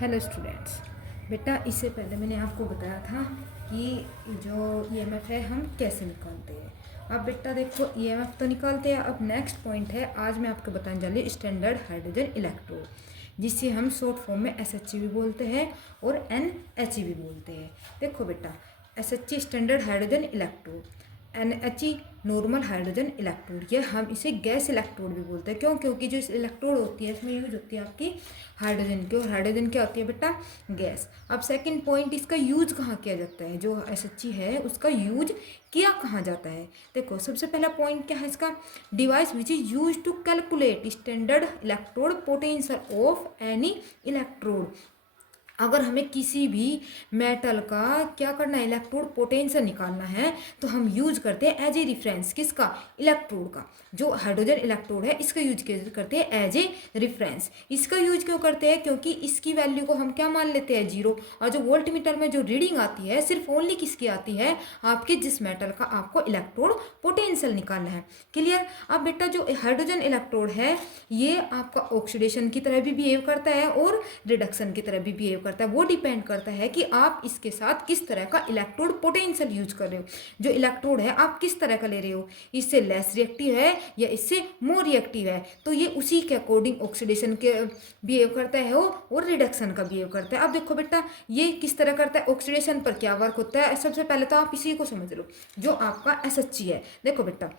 Hello students. बेटा इससे पहले मैंने आपको बताया था कि जो ईएमएफ है हम कैसे निकालते हैं। अब बेटा देखो ईएमएफ तो निकालते हैं। अब नेक्स्ट पॉइंट है, आज मैं आपको बताने जा रही हूँ स्टैंडर्ड हाइड्रोजन इलेक्ट्रोड, जिसे हम शॉर्ट फॉर्म में एसएचई भी बोलते हैं और एनएचई भी बोलते हैं। देखो बेटा SHE standard hydrogen electrode, NHE normal hydrogen electrode, या हम इसे गैस इलेक्ट्रोड भी बोलते हैं। क्यों? क्योंकि जो इस इलेक्ट्रोड होती है इसमें यूज होती है आपकी हाइड्रोजन की, और हाइड्रोजन क्या होती है बेटा? गैस। अब सेकंड पॉइंट, इसका यूज कहाँ किया जाता है? जो एसएचई है उसका यूज किया कहाँ जाता है? देखो सबसे पहला पॉइंट क्या है इसका, device which is use to calculate standard electrode potential of any electrode. अगर हमें किसी भी मेटल का क्या करना है, इलेक्ट्रोड पोटेंशियल निकालना है, तो हम यूज करते हैं एज ए रिफरेंस किसका? इलेक्ट्रोड का। जो हाइड्रोजन इलेक्ट्रोड है इसका यूज करते हैं एज ए रिफरेंस। इसका यूज क्यों करते हैं? क्योंकि इसकी वैल्यू को हम क्या मान लेते हैं? जीरो। और जो वोल्ट मीटर में जो रीडिंग आती है सिर्फ ओनली किसकी आती है? आपके जिस मेटल का आपको इलेक्ट्रोड पोटेंशियल निकालना है। क्लियर? अब बेटा जो हाइड्रोजन इलेक्ट्रोड है ये आपका ऑक्सीडेशन की तरह भी बिहेव करता है और रिडक्शन की तरह भी बिहेव करता है। वो डिपेंड करता है कि आप इसके साथ किस तरह का इलेक्ट्रोड पोटेंशियल यूज कर रहे हो। जो इलेक्ट्रोड है आप किस तरह का ले रहे हो, इससे लेस रिएक्टिव है या इससे मोर रिएक्टिव है, तो ये उसी के अकॉर्डिंग ऑक्सीडेशन के बिहेव करता है और रिडक्शन का बिहेव करता है। अब देखो बेटा ये किस तरह करता है, ऑक्सीडेशन पर क्या वर्क होता है। सबसे पहले तो आप इसी को समझ लो, जो आपका एसएचई है। देखो बेटा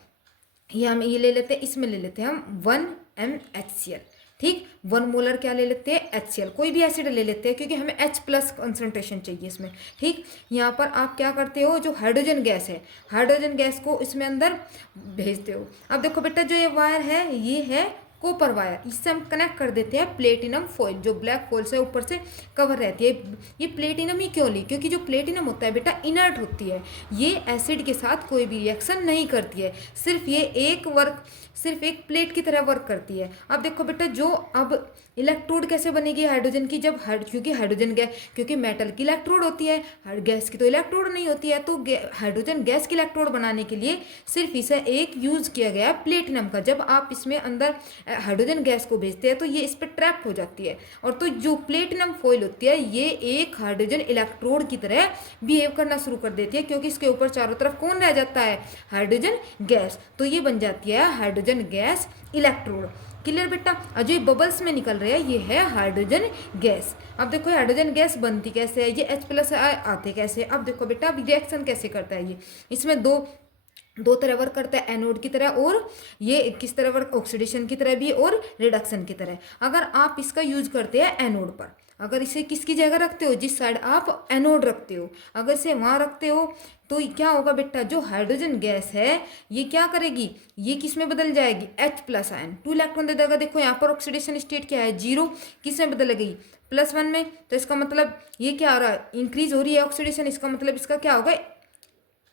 ये हम ये ले लेते हैं, इसमें ले लेते हैं हम 1 MHCl। ठीक, 1 मोलर क्या ले लेते हैं? HCl। कोई भी एसिड ले लेते हैं क्योंकि हमें H+ कंसंट्रेशन चाहिए इसमें। ठीक, यहाँ पर आप क्या करते हो, जो हाइड्रोजन गैस है, हाइड्रोजन गैस को इसमें अंदर भेजते हो। अब देखो बेटा जो ये वायर है ये है कॉपर वायर, इससे हम कनेक्ट कर देते हैं प्लेटिनम फॉइल, जो ब्लैक फॉइल से ऊपर से कवर रहती है। ये प्लेटिनम ही क्यों ली? क्योंकि जो प्लेटिनम होता है बेटा इनर्ट होती है, ये एसिड के साथ कोई भी रिएक्शन नहीं करती है, सिर्फ एक प्लेट की तरह वर्क करती है। अब देखो बेटा जो अब इलेक्ट्रोड कैसे बनेगी हाइड्रोजन की, जब क्योंकि हाइड्रोजन गैस, क्योंकि मेटल की इलेक्ट्रोड होती है, गैस की तो इलेक्ट्रोड नहीं होती है, तो हाइड्रोजन गैस की इलेक्ट्रोड बनाने के लिए सिर्फ इसे एक यूज किया गया है प्लेटिनम का। जब आप इसमें अंदर हाइड्रोजन गैस को भेजते हैं तो ये इस पर ट्रैप हो जाती है, और तो जो प्लेटिनम फॉइल होती है ये एक हाइड्रोजन इलेक्ट्रोड की तरह बिहेव करना शुरू कर देती है, क्योंकि इसके ऊपर चारों तरफ कौन रह जाता है? Hydrogen gas. तो ये बन जाती है हाइड्रोजन गैस इलेक्ट्रोड। क्लियर बेटा? और जो बबल्स में निकल रहे हैं ये है हाइड्रोजन गैस। अब देखो हाइड्रोजन गैस बनती कैसे है, ये H+ आते कैसे? अब देखो बेटा रिएक्शन कैसे करता है ये, इसमें दो तरह वर्क करता है, एनोड की तरह, और ये किस तरह वर्क? ऑक्सीडेशन की तरह भी और रिडक्शन की तरह। अगर आप इसका यूज करते हैं एनोड पर, अगर इसे किसकी जगह रखते हो, जिस साइड आप एनोड रखते हो, अगर इसे वहाँ रखते हो तो क्या होगा बेटा, जो हाइड्रोजन गैस है ये क्या करेगी, ये किस में बदल जाएगी? H+ आयन, 2 इलेक्ट्रॉन दे देगा। देखो यहाँ पर ऑक्सीडेशन स्टेट क्या है? 0। किस में बदल गई? +1 में। तो इसका मतलब ये क्या हो रहा है? इंक्रीज हो रही है ऑक्सीडेशन, इसका मतलब इसका क्या होगा?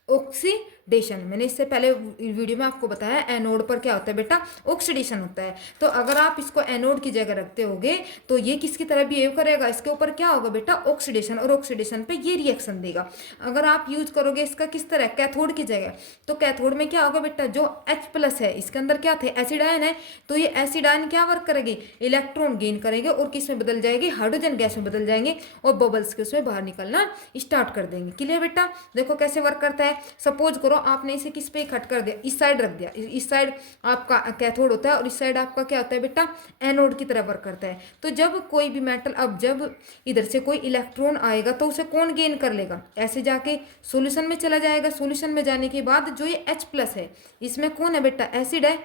ऑक्सीडेशन। मैंने इससे पहले वीडियो में आपको बताया एनोड पर क्या होता है बेटा? ऑक्सीडेशन होता है। तो अगर आप इसको एनोड की जगह रखते होगे तो ये किसकी तरह बिहेव करेगा? इसके ऊपर क्या होगा बेटा? ऑक्सीडेशन, और ऑक्सीडेशन पे ये रिएक्शन देगा। अगर आप यूज करोगे इसका किस तरह? कैथोड की जगह, तो कैथोड में क्या होगा बेटा? जो H+ है इसके अंदर क्या थे? एसिड आयन है, तो ये एसिड आयन क्या वर्क करेगी? इलेक्ट्रॉन गेन करेंगे और किस में बदल जाएगी? हाइड्रोजन गैस में बदल जाएंगे, और बबल्स के उसमें बाहर निकलना स्टार्ट कर देंगे। क्लियर बेटा? देखो कैसे वर्क करता है। सपोज करो आपने इसे किस पे इकट्ठ कर दिया, इस साइड रख दिया, इस साइड आपका कैथोड होता है और इस साइड आपका क्या होता है बेटा? एनोड की तरह वर्क करता है। तो जब कोई भी मेटल, अब जब इधर से कोई इलेक्ट्रॉन आएगा तो उसे कौन गेन कर लेगा? ऐसे जाके सॉल्यूशन में चला जाएगा। सॉल्यूशन में जाने के बाद जो ये H+ है इसमें कौन है बेटा? एसिड है,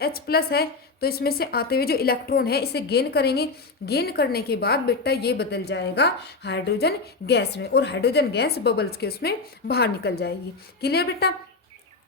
H+ है, तो इसमें से आते हुए जो इलेक्ट्रॉन है इसे गेन करेंगे। गेन करने के बाद बेटा ये बदल जाएगा हाइड्रोजन गैस में, और हाइड्रोजन गैस बबल्स के उसमें बाहर निकल जाएगी। क्लियर बेटा?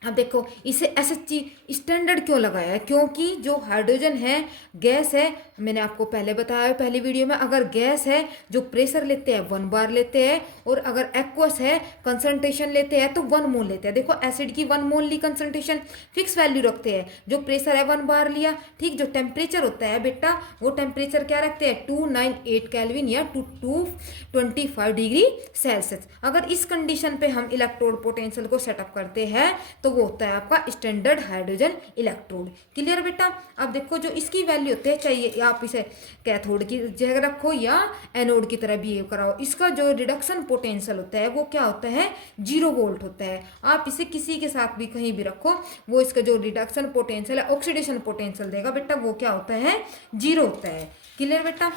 अब देखो इसे एसएचजी स्टैंडर्ड क्यों लगाया है? क्योंकि जो हाइड्रोजन है गैस है, मैंने आपको पहले बताया है पहली वीडियो में, अगर गैस है जो प्रेशर लेते हैं 1 बार लेते हैं, और अगर एक्वस है कंसंट्रेशन लेते हैं तो 1 मोल लेते हैं। देखो एसिड की 1 मोल ली कंसंट्रेशन, फिक्स वैल्यू रखते हैं। जो प्रेशर है 1 बार लिया। ठीक, जो टेम्परेचर होता है बेटा वो टेम्परेचर क्या रखते हैं? 298 केल्विन या 225 डिग्री सेल्सियस। अगर इस कंडीशन पे हम इलेक्ट्रोड पोटेंशियल को सेटअप करते हैं तो वो होता है आपका स्टैंडर्ड हाइड्रोजन इलेक्ट्रोड। क्लियर बेटा? अब देखो जो इसकी वैल्यू होती है, चाहिए आप इसे कैथोड की जगह रखो या एनोड की तरह बिहेव कराओ, इसका जो रिडक्शन पोटेंशियल होता है वो क्या होता है, 0 वोल्ट होता है। आप इसे किसी के साथ भी कहीं भी रखो, वो इसका जो रिडक्शन पोटेंशियल है, ऑक्सीडेशन पोटेंशियल देगा बेटा, वो क्या होता है, 0 होता है। क्लियर बेटा।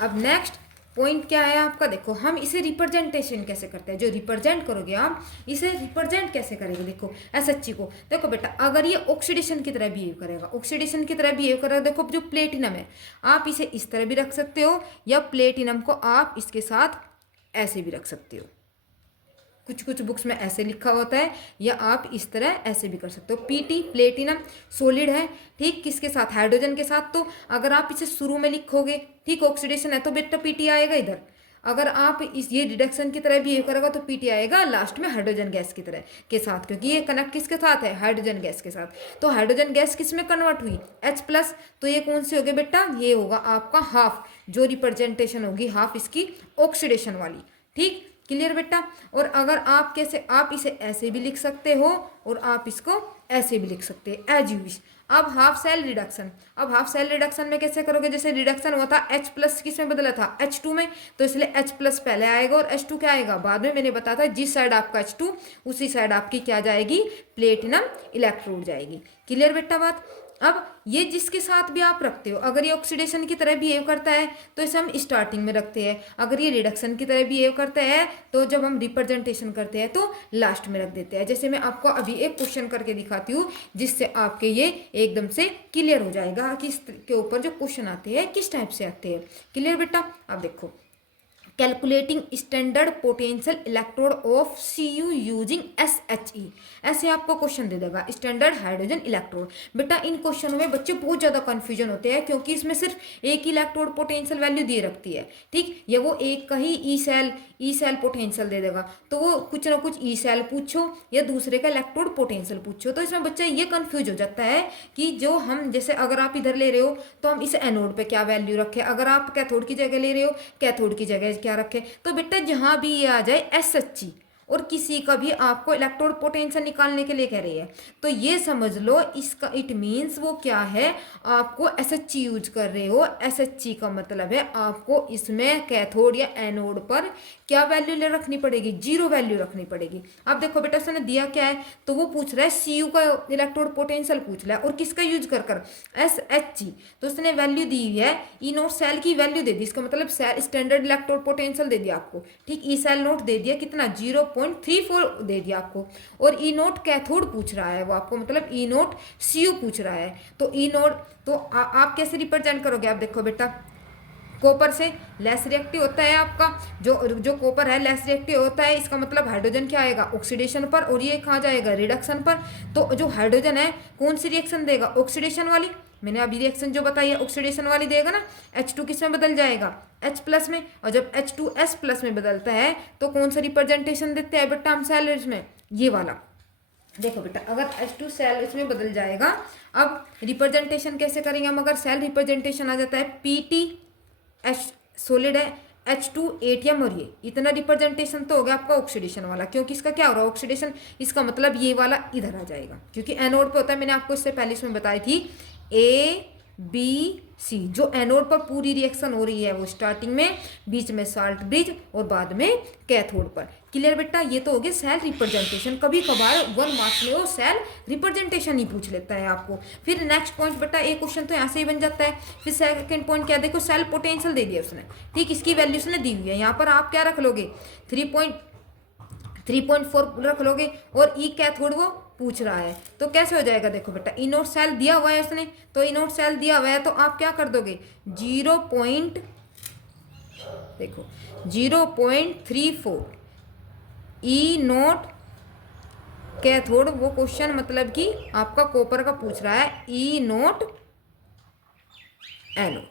अब नेक्स्ट पॉइंट क्या है आपका, देखो हम इसे रिप्रेजेंटेशन कैसे करते हैं, जो रिप्रेजेंट करोगे आप इसे रिप्रेजेंट कैसे करेंगे, देखो SHG को, देखो बेटा अगर ये ऑक्सीडेशन की तरह बिहेव करेगा, ऑक्सीडेशन की तरह बिहेव करेगा, देखो जो प्लेटिनम है आप इसे इस तरह भी रख सकते हो या प्लेटिनम को आप इसके साथ ऐसे भी रख सकते हो, कुछ कुछ बुक्स में ऐसे लिखा होता है, या आप इस तरह ऐसे भी कर सकते हो। Pt प्लेटिनम सॉलिड है, ठीक, किसके साथ, हाइड्रोजन के साथ। तो अगर आप इसे शुरू में लिखोगे, ठीक, ऑक्सीडेशन है तो बेटा Pt आएगा इधर, अगर आप इस ये रिडक्शन की तरह बिहेव करेगा तो Pt आएगा लास्ट में हाइड्रोजन गैस की तरह के साथ, क्योंकि ये कनेक्ट किसके साथ है, हाइड्रोजन गैस के साथ। तो हाइड्रोजन गैस किस में कन्वर्ट हुई, H+, तो ये कौन सी होगी बेटा, ये होगा आपका हाफ, जो रिप्रेजेंटेशन होगी हाफ इसकी ऑक्सीडेशन वाली, ठीक। क्लियर बेटा। और अगर आप कैसे, आप इसे ऐसे भी लिख सकते हो और आप इसको ऐसे भी लिख सकते हैं, एज यू विश। अब हाफ सेल रिडक्शन, अब हाफ सेल रिडक्शन में कैसे करोगे, जैसे रिडक्शन हुआ था H+ किस में बदला था, H2 में, तो इसलिए H+ पहले आएगा और H2 क्या आएगा बाद में। मैंने बताया था जिस साइड आपका H2 उसी साइड आपकी क्या जाएगी, प्लेटिनम इलेक्ट्रोड जाएगी। क्लियर बेटा बात। अब ये जिसके साथ भी आप रखते हो, अगर ये ऑक्सीडेशन की तरह बिहेव करता है तो इसे हम स्टार्टिंग में रखते हैं, अगर ये रिडक्शन की तरह बिहेव करता है तो जब हम रिप्रेजेंटेशन करते हैं तो लास्ट में रख देते हैं। जैसे मैं आपको अभी एक क्वेश्चन करके दिखाती हूँ जिससे आपके ये एकदम से क्लियर हो जाएगा कि इसके ऊपर जो क्वेश्चन आते हैं किस टाइप से आते हैं। क्लियर बेटा। अब देखो, calculating standard potential electrode of Cu using SHE, ऐसे आपको क्वेश्चन दे देगा, स्टैंडर्ड हाइड्रोजन इलेक्ट्रोड। बेटा इन क्वेश्चनों में बच्चे बहुत ज़्यादा कंफ्यूजन होते हैं, क्योंकि इसमें सिर्फ एक ही इलेक्ट्रोड पोटेंशियल वैल्यू दे रखती है, ठीक, या वो एक का ही ई सेल पोटेंशियल दे देगा, तो वो कुछ ना कुछ ई सेल पूछो या दूसरे का इलेक्ट्रोड पोटेंशियल पूछो, तो इसमें बच्चा ये कंफ्यूज हो जाता है कि जो हम, जैसे अगर आप इधर ले रहे हो तो हम इस एनोड पे क्या वैल्यू रखें, अगर आप कैथोड की जगह ले रहे हो कैथोड की जगह क्या रखें। तो बेटा जहां भी ये आ जाए SHG और किसी का भी आपको इलेक्ट्रोड पोटेंशियल निकालने के लिए कह रही है, तो ये समझ लो इसका इट मीन्स वो क्या है, आपको SHG यूज कर रहे हो। SHG का मतलब है आपको इसमें कैथोड या एनोड पर क्या वैल्यू ले रखनी पड़ेगी, 0 वैल्यू रखनी पड़ेगी। अब देखो बेटा उसने दिया क्या है, तो वो पूछ रहा है Cu का इलेक्ट्रोड पोटेंशियल पूछ रहा है, और किसका यूज कर कर, SHG। तो उसने वैल्यू दी हुई है, ई नोट सेल की वैल्यू दे दी, इसका मतलब सेल स्टैंडर्ड इलेक्ट्रोड पोटेंशियल दे दिया आपको, ठीक, ई सेल नोट दे दिया कितना 0.34 दे दिया आपको, और ई नोट कैथोड पूछ रहा है वो आपको, मतलब ई नोट Cu पूछ रहा है। तो ई नोट तो आप कैसे रिप्रेजेंट करोगे, आप देखो बेटा कॉपर से लेस रिएक्टिव होता है आपका, जो कॉपर है लेस रिएक्टिव होता है, इसका मतलब हाइड्रोजन क्या आएगा ऑक्सीडेशन पर, और ये कहाँ जाएगा रिडक्शन पर। तो जो हाइड्रोजन है कौन सी रिएक्शन देगा, ऑक्सीडेशन वाली, मैंने अभी रिएक्शन जो बताई है ऑक्सीडेशन वाली देगा ना। H2 किस में बदल जाएगा, H+ में, और जब H2S+ में बदलता है तो कौन सा रिप्रेजेंटेशन देते हैं बेटा हम सेल में, ये वाला। देखो बेटा अगर H2 सेल इसमें बदल जाएगा, अब रिप्रेजेंटेशन कैसे करेंगे हम, अगर सेल रिप्रेजेंटेशन आ जाता है Pt H सॉलिड है, H2 ATM, और ये इतना रिप्रेजेंटेशन तो हो गया आपका ऑक्सीडेशन वाला, क्योंकि इसका क्या हो रहा है ऑक्सीडेशन, इसका मतलब ये वाला इधर आ जाएगा, क्योंकि एनोड पे होता है, मैंने आपको इससे पहले इसमें बताई थी ABC, जो एनोड पर पूरी रिएक्शन हो रही है वो स्टार्टिंग में, बीच में साल्ट ब्रिज और बाद में कैथोड पर। क्लियर बेटा, ये तो हो गया सेल रिप्रेजेंटेशन। कभी कभार 1 मार्क्स में वो सेल रिप्रेजेंटेशन ही पूछ लेता है आपको। फिर नेक्स्ट पॉइंट बेटा एक क्वेश्चन तो यहाँ से ही बन जाता है। फिर सेकंड पॉइंट क्या, देखो सेल पोटेंशियल दे दिया उसने, ठीक, इसकी वैल्यू उसने दी हुई है, यहाँ पर आप क्या रख लोगे 3.4 रख लोगे, और ई कैथोड वो पूछ रहा है, तो कैसे हो जाएगा, देखो बेटा ई नोट सेल दिया हुआ है उसने, तो ई नोट सेल दिया हुआ है तो आप क्या कर दोगे 0.34 ई नोट कैथोड, वो क्वेश्चन मतलब कि आपका कॉपर का पूछ रहा है, ई नोट एनोड।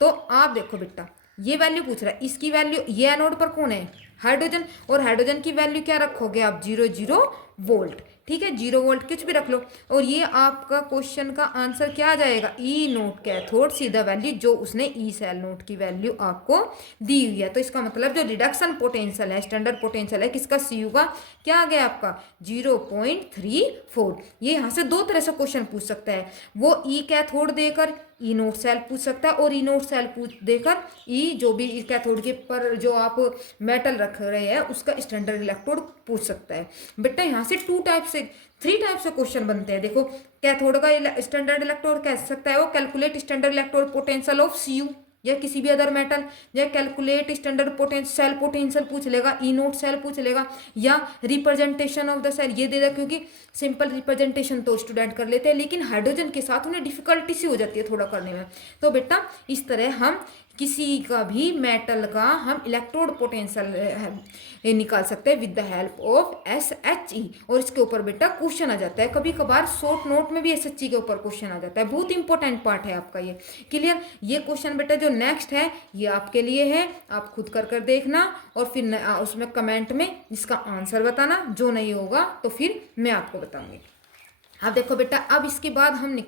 तो आप देखो बेटा ये वैल्यू पूछ रहा है, इसकी वैल्यू, ये एनोड पर कौन है हाइड्रोजन, और हाइड्रोजन की वैल्यू क्या रखोगे आप 0 वोल्ट, ठीक है, 0 वोल्ट कुछ भी रख लो। और ये आपका क्वेश्चन का आंसर क्या आ जाएगा, ई नोट कैथोड, सीधा वैल्यू जो उसने ई सेल नोट की वैल्यू आपको दी हुई है। तो इसका मतलब जो रिडक्शन पोटेंशियल है, स्टैंडर्ड पोटेंशियल है किसका, सी यू का, क्या आ गया आपका 0.34। ये यहाँ से दो तरह से क्वेश्चन पूछ सकता है, वो ई कैथोड देकर ई नोट सेल पूछ सकता है, और ई नोट सेल पूछ देकर ई जो भी कैथोड के पर जो आप मेटल रख रहे हैं उसका स्टैंडर्ड इलेक्ट्रोड पूछ सकता है। बेटा यहाँ से 3 टाइप से क्वेश्चन बनते हैं। देखो, कैथोड का स्टैंडर्ड इलेक्ट्रोड कह सकता है वो calculate standard electrode potential of C U या किसी भी अदर मेटल, या कैलकुलेट स्टैंडर्ड सेल पोटेंशियल पूछ लेगा, ई नोट सेल पूछ लेगा, या रिप्रेजेंटेशन ऑफ द सेल ये दे देगा, क्योंकि सिंपल रिप्रेजेंटेशन तो स्टूडेंट कर लेते हैं लेकिन हाइड्रोजन के साथ उन्हें डिफिकल्टी सी हो जाती है थोड़ा करने में। तो बेटा इस तरह हम किसी का भी मेटल का हम इलेक्ट्रोड पोटेंशियल निकाल सकते हैं with the help of SHE। और इसके ऊपर बेटा क्वेश्चन आ जाता है, कभी कभार शॉर्ट नोट में भी SHE के ऊपर क्वेश्चन आ जाता है, बहुत इंपॉर्टेंट पार्ट है आपका ये। क्लियर, ये क्वेश्चन बेटा जो नेक्स्ट है ये आपके लिए है, आप खुद कर देखना और फिर उसमें कमेंट में इसका आंसर बताना, जो नहीं होगा तो फिर मैं आपको बताऊंगी। अब देखो बेटा, अब इसके बाद हम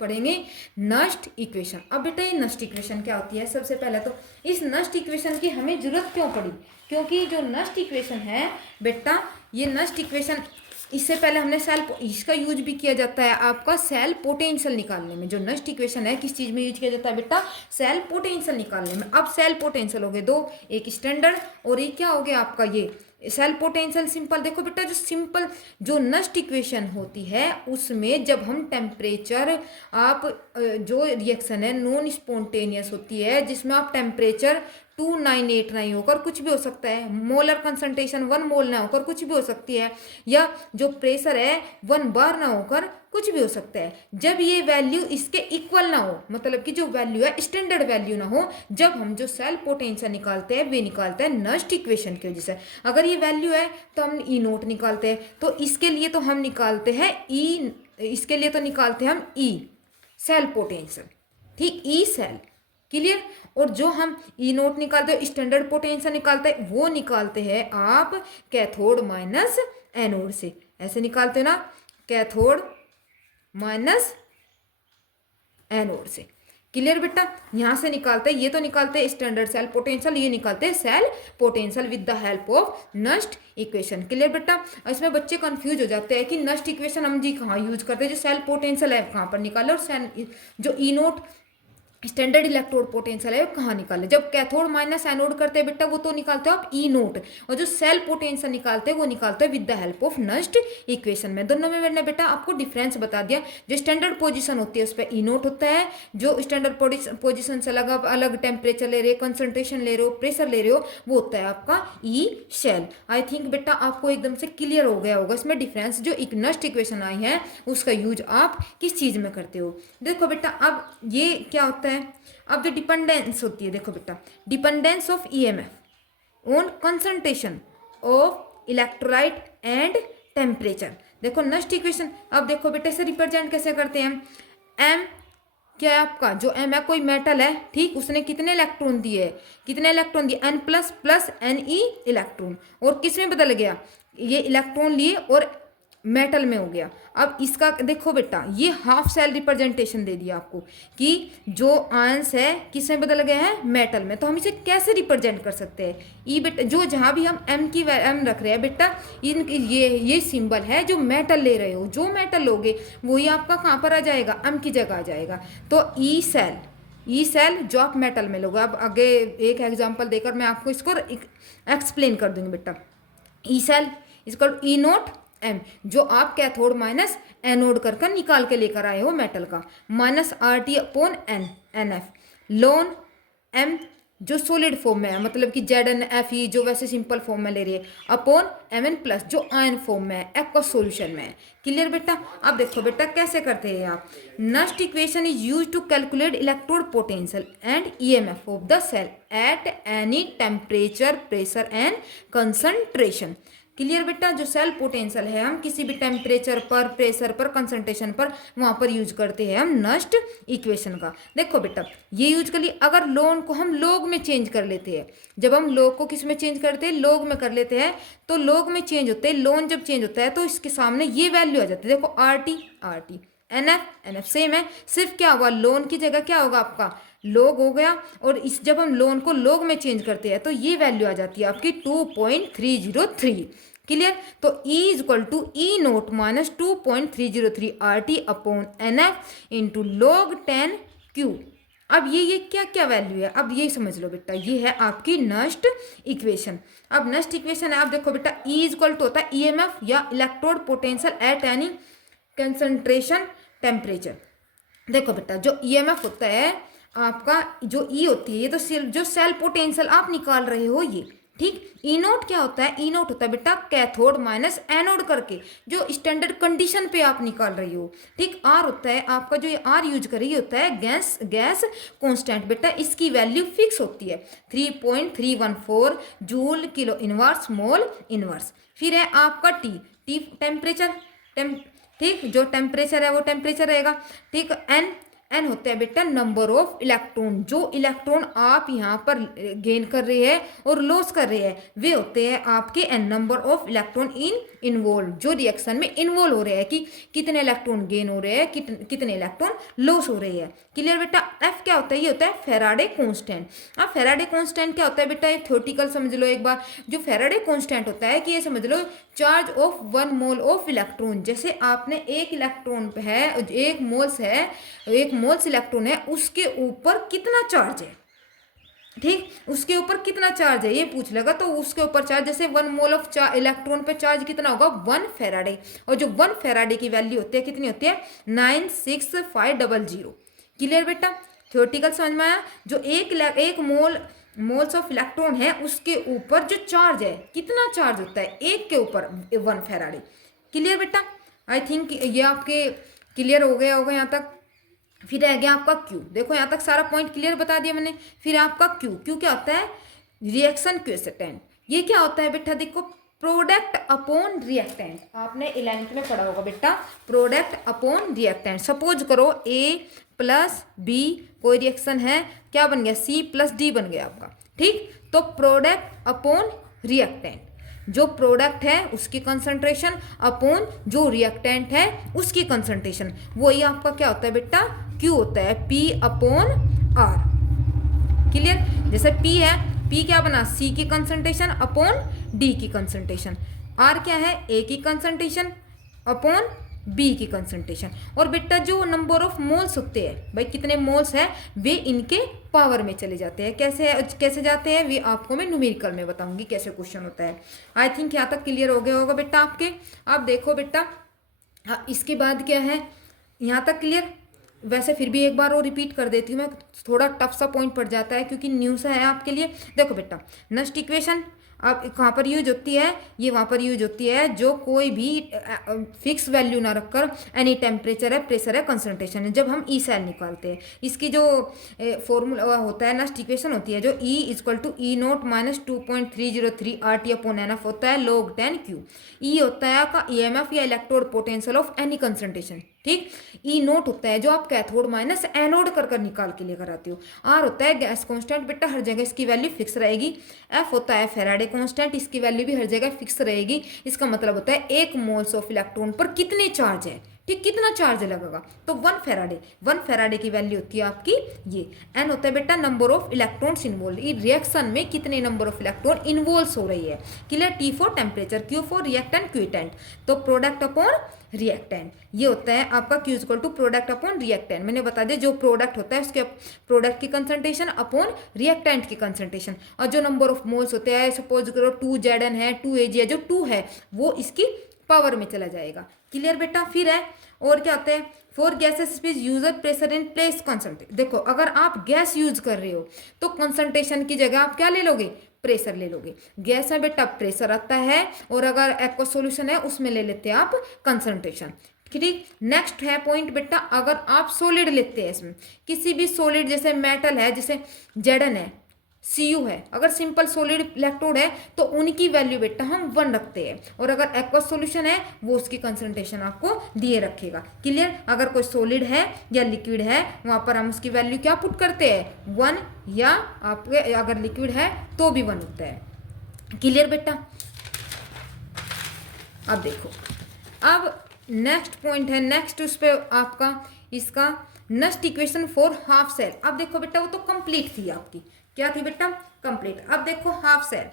पढ़ेंगे नस्ट इक्वेशन। अब बेटा ये नस्ट इक्वेशन क्या होती है, सबसे पहले तो इस नस्ट इक्वेशन की हमें जरूरत क्यों पड़ी, क्योंकि जो नस्ट इक्वेशन है बेटा, ये नस्ट इक्वेशन इससे पहले हमने इसका यूज भी किया जाता है आपका सेल पोटेंशियल निकालने में। जो नस्ट इक्वेशन है किस चीज़ में यूज किया जाता है बेटा, सेल पोटेंशियल निकालने में। अब सेल पोटेंशियल हो गए दो, एक स्टैंडर्ड और एक क्या हो गया आपका ये सेल पोटेंशियल सिंपल। देखो बेटा, जो सिंपल जो नस्ट इक्वेशन होती है उसमें जब हम टेम्परेचर आप जो रिएक्शन है नॉन स्पॉन्टेनियस होती है, जिसमें आप टेम्परेचर 2989 होकर कुछ भी हो सकता है, मोलर कंसंट्रेशन 1 मोल ना होकर कुछ भी हो सकती है, या जो प्रेशर है 1 बार ना होकर कुछ भी हो सकता है। जब ये वैल्यू इसके इक्वल ना हो, मतलब कि जो वैल्यू है स्टैंडर्ड वैल्यू ना हो, जब हम जो सेल पोटेंशियल निकालते हैं वे निकालते हैं नस्ट इक्वेशन की वजह से। अगर ये वैल्यू है तो हम ई नोट निकालते हैं, तो इसके लिए तो हम निकालते हैं ई, इसके लिए तो निकालते हैं हम ई सेल पोटेंशियल, ठीक, ई सेल। क्लियर, और जो हम ई नोट निकालते हैं स्टैंडर्ड पोटेंशियल निकालते हैं वो निकालते हैं आप कैथोड माइनस एनोड से, ऐसे निकालते हैं ना, कैथोड माइनस एनोड से। क्लियर बेटा, यहाँ से निकालते हैं, ये तो निकालते हैं स्टैंडर्ड सेल पोटेंशियल, ये निकालते हैं cell potential with the help of Nernst equation. Clear बेटा, इसमें बच्चे कंफ्यूज हो जाते हैं कि नस्ट इक्वेशन हम जी कहाँ यूज करते हैं, जो सेल पोटेंशियल है कहाँ पर निकाले, और जो ई नोट स्टैंडर्ड इलेक्ट्रोड पोटेंशियल है कहाँ निकाले। जब कैथोड माइनस एनोड करते हैं बेटा वो तो निकालते हो आप ई नोट, और जो सेल पोटेंशियल निकालते हैं वो निकालते हैं with the help of Nernst equation में। दोनों में मैंने बेटा आपको डिफरेंस बता दिया। जो स्टैंडर्ड पोजीशन होती है उस पर ई नोट होता है, जो स्टैंडर्ड पोजीशन से अलग अलग टेम्परेचर ले रहे हो, कंसंट्रेशन ले रहे हो, प्रेशर ले रहे हो, वो होता है आपका ई सेल। आई थिंक बेटा आपको एकदम से क्लियर हो गया होगा इसमें डिफरेंस। जो एक नस्ट इक्वेशन आई है उसका यूज आप किस चीज़ में करते हो। देखो बेटा, अब ये क्या होता है, अब जो डिपेंडेंस होती है, देखो बेटा, dependence of EMF on concentration of electrolyte and temperature. देखो नस्ट इक्वेशन, अब देखो बेटा इसे रिप्रेजेंट कैसे करते हैं हम, एम क्या है आपका, जो एम है कोई मेटल है, ठीक, उसने कितने इलेक्ट्रॉन दिए, कितने इलेक्ट्रॉन दिए, N plus plus N E electron, और किस में बदल गया, ये इलेक्ट्रॉन लिए और मेटल में हो गया। अब इसका देखो बेटा, ये हाफ सेल रिप्रेजेंटेशन दे दिया आपको कि जो आयंस है किस में बदल गए हैं, मेटल में। तो हम इसे कैसे रिप्रेजेंट कर सकते हैं, ई बेटा, जो जहाँ भी हम एम की एम रख रहे हैं बेटा, ये सिंबल है जो मेटल ले रहे हो, जो मेटल लोगे वही आपका कहाँ पर आ जाएगा, एम की जगह आ जाएगा। तो ई सेल जो आप मेटल में लोगे। अब आगे एक एग्जाम्पल देकर मैं आपको इसको एक्सप्लेन कर दूंगी बेटा। ई सेल इसको ई नोट एम, जो आप कैथोड माइनस एनोड कर निकाल के लेकर आए हो मेटल का, minus R T upon N N F, लोन एम जो सॉलिड फॉर्म में है, मतलब कि जेड एन एफ ई जो वैसे सिंपल फॉर्म में ले रही है, अपॉन एम एन प्लस जो आयन फॉर्म में है, एक्वस सॉल्यूशन में है। क्लियर बेटा, अब देखो बेटा कैसे करते हैं आप। Nernst equation is use to calculate electrode potential and EMF of the cell at any temperature, pressure and concentration. Clear बेटा। जो सेल पोटेंशियल है हम किसी भी टेम्परेचर पर, प्रेशर पर, कंसंट्रेशन पर वहां पर यूज करते हैं हम नस्ट इक्वेशन का। देखो बेटा ये यूज कर लिया। अगर लोन को हम लोग में चेंज कर लेते हैं, जब हम लोग को किस में चेंज करते हैं, लोग में कर लेते हैं, तो लोग में चेंज होते हैं, लोन जब चेंज होता है तो इसके सामने ये वैल्यू आ जाती है। देखो R T N F same है, सिर्फ क्या हुआ, लोन की जगह क्या होगा आपका लोग हो गया, और इस जब हम लोन को लोग में चेंज करते हैं तो ये वैल्यू आ जाती है आपकी 2.303। क्लियर। तो E is equal to E naught minus 2.303 R T upon N F into log 10 Q. अब ये क्या क्या वैल्यू है, अब ये समझ लो बेटा, ये है आपकी नस्ट इक्वेशन। अब नस्ट इक्वेशन है, आप देखो बेटा E इज इक्वल टू होता है ईएमएफ या electrode potential at any concentration temperature. देखो बेटा जो ईएमएफ होता है आपका, जो ई होती है, ये तो जो सेल पोटेंशियल आप निकाल रहे हो ये, ठीक। ई नोट क्या होता है, ई नोट होता है बेटा कैथोड माइनस एनोड करके जो स्टैंडर्ड कंडीशन पे आप निकाल रही हो, ठीक। आर होता है आपका, जो ये आर यूज करी होता है गैस कांस्टेंट बेटा, इसकी वैल्यू फिक्स होती है 3.314 joule kilo inverse mole inverse. फिर है आपका टी टेम्परेचर, ठीक, जो टेम्परेचर है वो टेम्परेचर रहेगा, ठीक। एन होता है बेटा नंबर ऑफ इलेक्ट्रॉन, जो इलेक्ट्रॉन आप यहाँ पर गेन कर रहे हैं और लॉस कर रहे हैं वे होते हैं आपके N number of electron involve, जो रिएक्शन में इन्वॉल्व हो रहे हैं कि कितने इलेक्ट्रॉन गेन हो रहे हैं, कितने इलेक्ट्रॉन लॉस हो रहे हैं। क्लियर बेटा। एफ क्या होता है, ये होता है फेराडे कांस्टेंट। अब फेराडे कांस्टेंट क्या होता है बेटा, ये थ्योरेटिकल समझ लो एक बार। जो फेराडे कांस्टेंट होता है कि ये समझ लो charge of 1 mole of electron, जैसे आपने एक इलेक्ट्रॉन पे है, एक मोल्स है, एक मोल्स इलेक्ट्रॉन है, उसके ऊपर कितना चार्ज है, ठीक, उसके ऊपर कितना चार्ज है ये पूछ लेगा, तो उसके ऊपर चार्ज जैसे 1 मोल ऑफ इलेक्ट्रॉन पे चार्ज कितना होगा 1 फेराडे, और जो 1 फेराडे की वैल्यू होती है कितनी होती है 96500। क्लियर बेटा। थ्योरेटिकल समझ में आया। जो एक मोल्स ऑफ इलेक्ट्रॉन है उसके ऊपर जो चार्ज है, कितना चार्ज होता है एक के ऊपर 1 फेराडे। क्लियर बेटा। आई थिंक ये आपके क्लियर हो गया होगा यहाँ तक। फिर रह गया आपका क्यू। देखो यहाँ तक सारा पॉइंट क्लियर बता दिया मैंने। फिर आपका क्यू क्या होता है, रिएक्शन क्वेश्चन। ये क्या होता है बेटा, देखो प्रोडक्ट अपॉन रिएक्टेंट, आपने 11th में पढ़ा होगा बेटा, प्रोडक्ट अपॉन रिएक्टेंट। सपोज करो A प्लस बी कोई रिएक्शन है, क्या बन गया C प्लस D बन गया आपका, ठीक। तो प्रोडक्ट अपॉन रिएक्टेंट, जो प्रोडक्ट है उसकी कंसंट्रेशन अपॉन जो रिएक्टेंट है उसकी कंसंट्रेशन, वही आपका क्या होता है बेटा Q होता है P अपॉन R। क्लियर। जैसे P है, P क्या बना C की कंसंट्रेशन अपॉन D की कंसंट्रेशन, R क्या है A की कंसंट्रेशन अपॉन B की कंसंट्रेशन। और बेटा जो नंबर ऑफ मोल्स होते हैं भाई, कितने मोल्स है, वे इनके पावर में चले जाते हैं। कैसे जाते हैं वे आपको मैं न्यूमेरिकल में बताऊंगी कैसे क्वेश्चन होता है। आई थिंक यहाँ तक क्लियर हो गया होगा बेटा आपके। अब देखो बेटा इसके बाद क्या है, यहाँ तक क्लियर। वैसे फिर भी एक बार और रिपीट कर देती हूँ मैं, थोड़ा टफ सा पॉइंट पड़ जाता है क्योंकि न्यू सा है आपके लिए। देखो बेटा नस्ट इक्वेशन अब कहाँ पर यूज होती है, ये वहाँ पर यूज होती है जो कोई भी फिक्स वैल्यू ना रखकर एनी टेम्परेचर है, प्रेशर है, कंसंट्रेशन है, जब हम ई सेल निकालते हैं। इसकी जो फॉर्मूला होता है, नस्ट इक्वेशन होती है जो E equal to E naught minus 2.303 R T upon N F होता है log 10 क्यू। ई होता है आपका EMF या electrode potential of any concentration, ठीक। ई नोट होता है जो आप कैथोड माइनस एनोड कर निकाल के लेकर आते हो। आर होता है गैस कांस्टेंट बेटा, हर जगह इसकी वैल्यू फिक्स रहेगी। एफ होता है फेराडे कांस्टेंट, इसकी वैल्यू भी हर जगह फिक्स रहेगी। इसका मतलब होता है एक मोल्स ऑफ इलेक्ट्रॉन पर कितने चार्ज है, ठीक, कितना चार्ज लगेगा, तो 1 फेराडे की वैल्यू होती है आपकी ये। एन होता है बेटा नंबर ऑफ इलेक्ट्रॉन्स इन्वॉल्व, इस रिएक्शन में कितने नंबर ऑफ इलेक्ट्रॉन इन्वॉल्व हो रही है। Clear. T for temperature, Q for reactant quotient, तो प्रोडक्ट अपॉन रिएक्टेंट ये होता है आपका Q equal to product upon reactant. मैंने बता दिया जो प्रोडक्ट होता है उसके प्रोडक्ट की कंसंट्रेशन अपॉन रिएक्टेंट की कंसंट्रेशन, और जो नंबर ऑफ मोल्स होते हैं, सपोज करो 2Zn है, 2Ag है, जो 2 है वो इसकी पावर में चला जाएगा। क्लियर बेटा। फिर है और क्या होता है, for gases speech user pressure in place concentration. देखो अगर आप गैस यूज कर रहे हो तो कंसंट्रेशन की जगह आप क्या ले लोगे, प्रेशर ले लोगे। गैस में बेटा प्रेशर आता है, और अगर एक्वा सॉल्यूशन है उसमें ले लेते हैं आप कंसंट्रेशन, ठीक। नेक्स्ट है पॉइंट बेटा, अगर आप सॉलिड लेते हैं, इसमें किसी भी सॉलिड जैसे मेटल है, जैसे Zn है, Cu है। अगर सिंपल सॉलिड इलेक्ट्रोड है तो उनकी वैल्यू बेटा हम 1 रखते हैं, और अगर एक्वस सॉल्यूशन है वो उसकी कंसंट्रेशन आपको दिए रखेगा। क्लियर? अगर कोई सॉलिड है या लिक्विड है वहां पर हम उसकी वैल्यू क्या पुट करते हैं, 1, या आपके अगर लिक्विड है तो भी 1 होता है। क्लियर बेटा? अब देखो, अब नेक्स्ट पॉइंट है, नेक्स्ट उस पे आपका इसका next equation for half cell. अब देखो बेटा वो तो कंप्लीट थी आपकी, क्या थी बेटा, कंप्लीट। अब देखो half cell,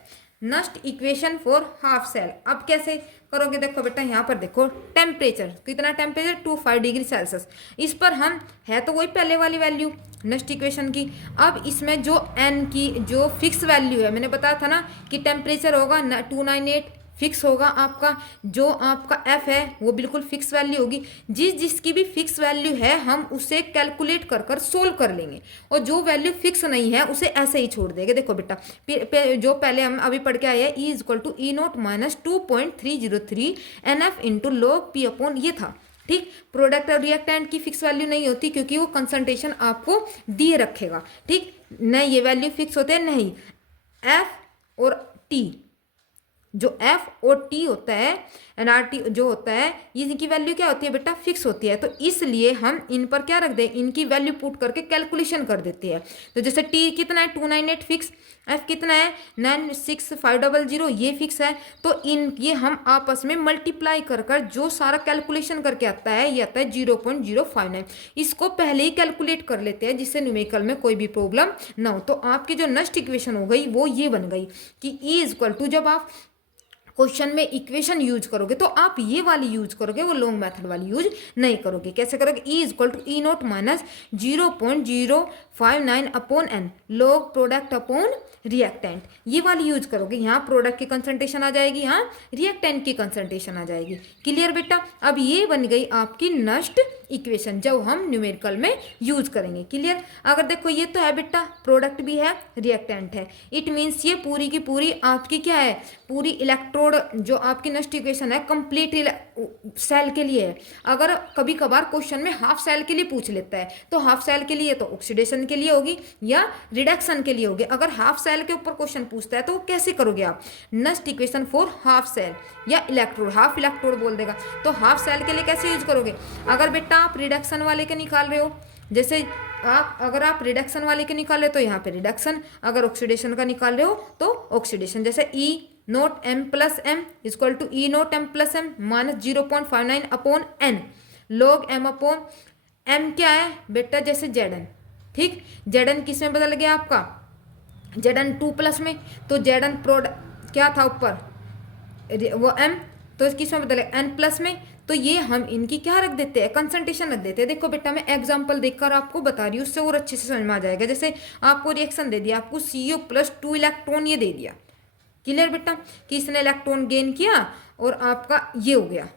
next equation for half cell. अब कैसे करोगे, देखो बेटा यहाँ पर देखो टेम्परेचर, कितना टेम्परेचर 25 डिग्री सेल्सियस। इस पर हम है तो वही पहले वाली वैल्यू नेक्स्ट इक्वेशन की। अब इसमें जो n की जो फिक्स वैल्यू है, मैंने बताया था ना कि टेम्परेचर होगा 298 फिक्स होगा आपका, जो आपका f है वो बिल्कुल फिक्स वैल्यू होगी। जिसकी भी फिक्स वैल्यू है हम उसे कैलकुलेट कर कर सोल्व कर लेंगे, और जो वैल्यू फिक्स नहीं है उसे ऐसे ही छोड़ देंगे। देखो बेटा जो पहले हम अभी पढ़ के आए हैं, E equal to E naught minus 2.303 NF into log P upon ये था। ठीक, प्रोडक्ट और रिएक्टेंट की फिक्स वैल्यू नहीं होती क्योंकि वो कंसंट्रेशन आपको दिए रखेगा। ठीक, नहीं ये वैल्यू फिक्स होते हैं, नहीं F और T, जो F और T होता है nRT जो होता है, इनकी वैल्यू क्या होती है बेटा, फिक्स होती है। तो इसलिए हम इन पर क्या रख दें, इनकी वैल्यू पुट करके कैलकुलेशन कर देते हैं। तो जैसे T कितना है 298 फिक्स, F कितना है 96500 ये फिक्स है। तो ये हम आपस में मल्टीप्लाई कर कर जो सारा कैलकुलेशन करके आता है ये आता है 0.059। इसको पहले ही कैलकुलेट कर लेते हैं जिससे न्यूमेरिकल में कोई भी प्रॉब्लम ना हो। तो आपकी जो नेक्स्ट इक्वेशन हो गई वो ये बन गई कि E इक्वल टू, जब आप क्वेश्चन में इक्वेशन यूज करोगे तो आप ये वाली यूज करोगे, वो लॉन्ग मेथड वाली यूज नहीं करोगे। कैसे करोगे, E equal to E naught minus 0.059 upon n log product upon reactant, ये वाली यूज करोगे। यहाँ प्रोडक्ट की कंसंट्रेशन आ जाएगी, यहाँ रिएक्टेंट की कंसंट्रेशन आ जाएगी। क्लियर बेटा? अब ये बन गई आपकी नेक्स्ट इक्वेशन जब हम न्यूमेरिकल में यूज करेंगे। क्लियर? अगर देखो ये तो है बेटा, प्रोडक्ट भी है रिएक्टेंट है, इट मीन्स ये पूरी की पूरी आपकी क्या है, पूरी इलेक्ट्रोड जो आपकी नेक्स्ट इक्वेशन है कंप्लीट सेल के लिए है। अगर कभी कभार क्वेश्चन में हाफ सेल के लिए पूछ लेता है तो हाफ सेल के लिए तो ऑक्सीडेशन के लिए होगी या रिडक्शन के लिए होगी। अगर हाफ सेल के ऊपर क्वेश्चन पूछता है तो कैसे करोगे आप, next equation for half cell या इलेक्ट्रोड, हाफ इलेक्ट्रोड बोल देगा। तो हाफ सेल के लिए कैसे यूज करोगे, अगर बेटा आप रिडक्शन वाले के निकाल रहे हो, जैसे अगर आप रिडक्शन वाले के निकाल रहे हो तो यहाँ पे रिडक्शन, अगर ऑक्सीडेशन का निकाल रहे हो तो ऑक्सीडेशन। जैसे E naught M plus M equal to E naught M plus M minus 0.59 upon N log M upon M क्या है बेटा, जैसे Zn। ठीक, Zn किस में बदल गया आपका, Zn 2 प्लस में, तो Zn प्रोडक्ट क्या था ऊपर वो M, तो किस में बदले N प्लस में। तो ये हम इनकी क्या रख देते हैं, कंसंट्रेशन रख देते हैं। देखो बेटा मैं एग्जांपल देखकर आपको बता रही हूँ, उससे और अच्छे से समझ में आ जाएगा। जैसे आपको रिएक्शन दे दिया, आपको CO प्लस 2 इलेक्ट्रॉन ये दे दिया। क्लियर बेटा, कि इसने इलेक्ट्रॉन गेन किया और आपका ये हो गया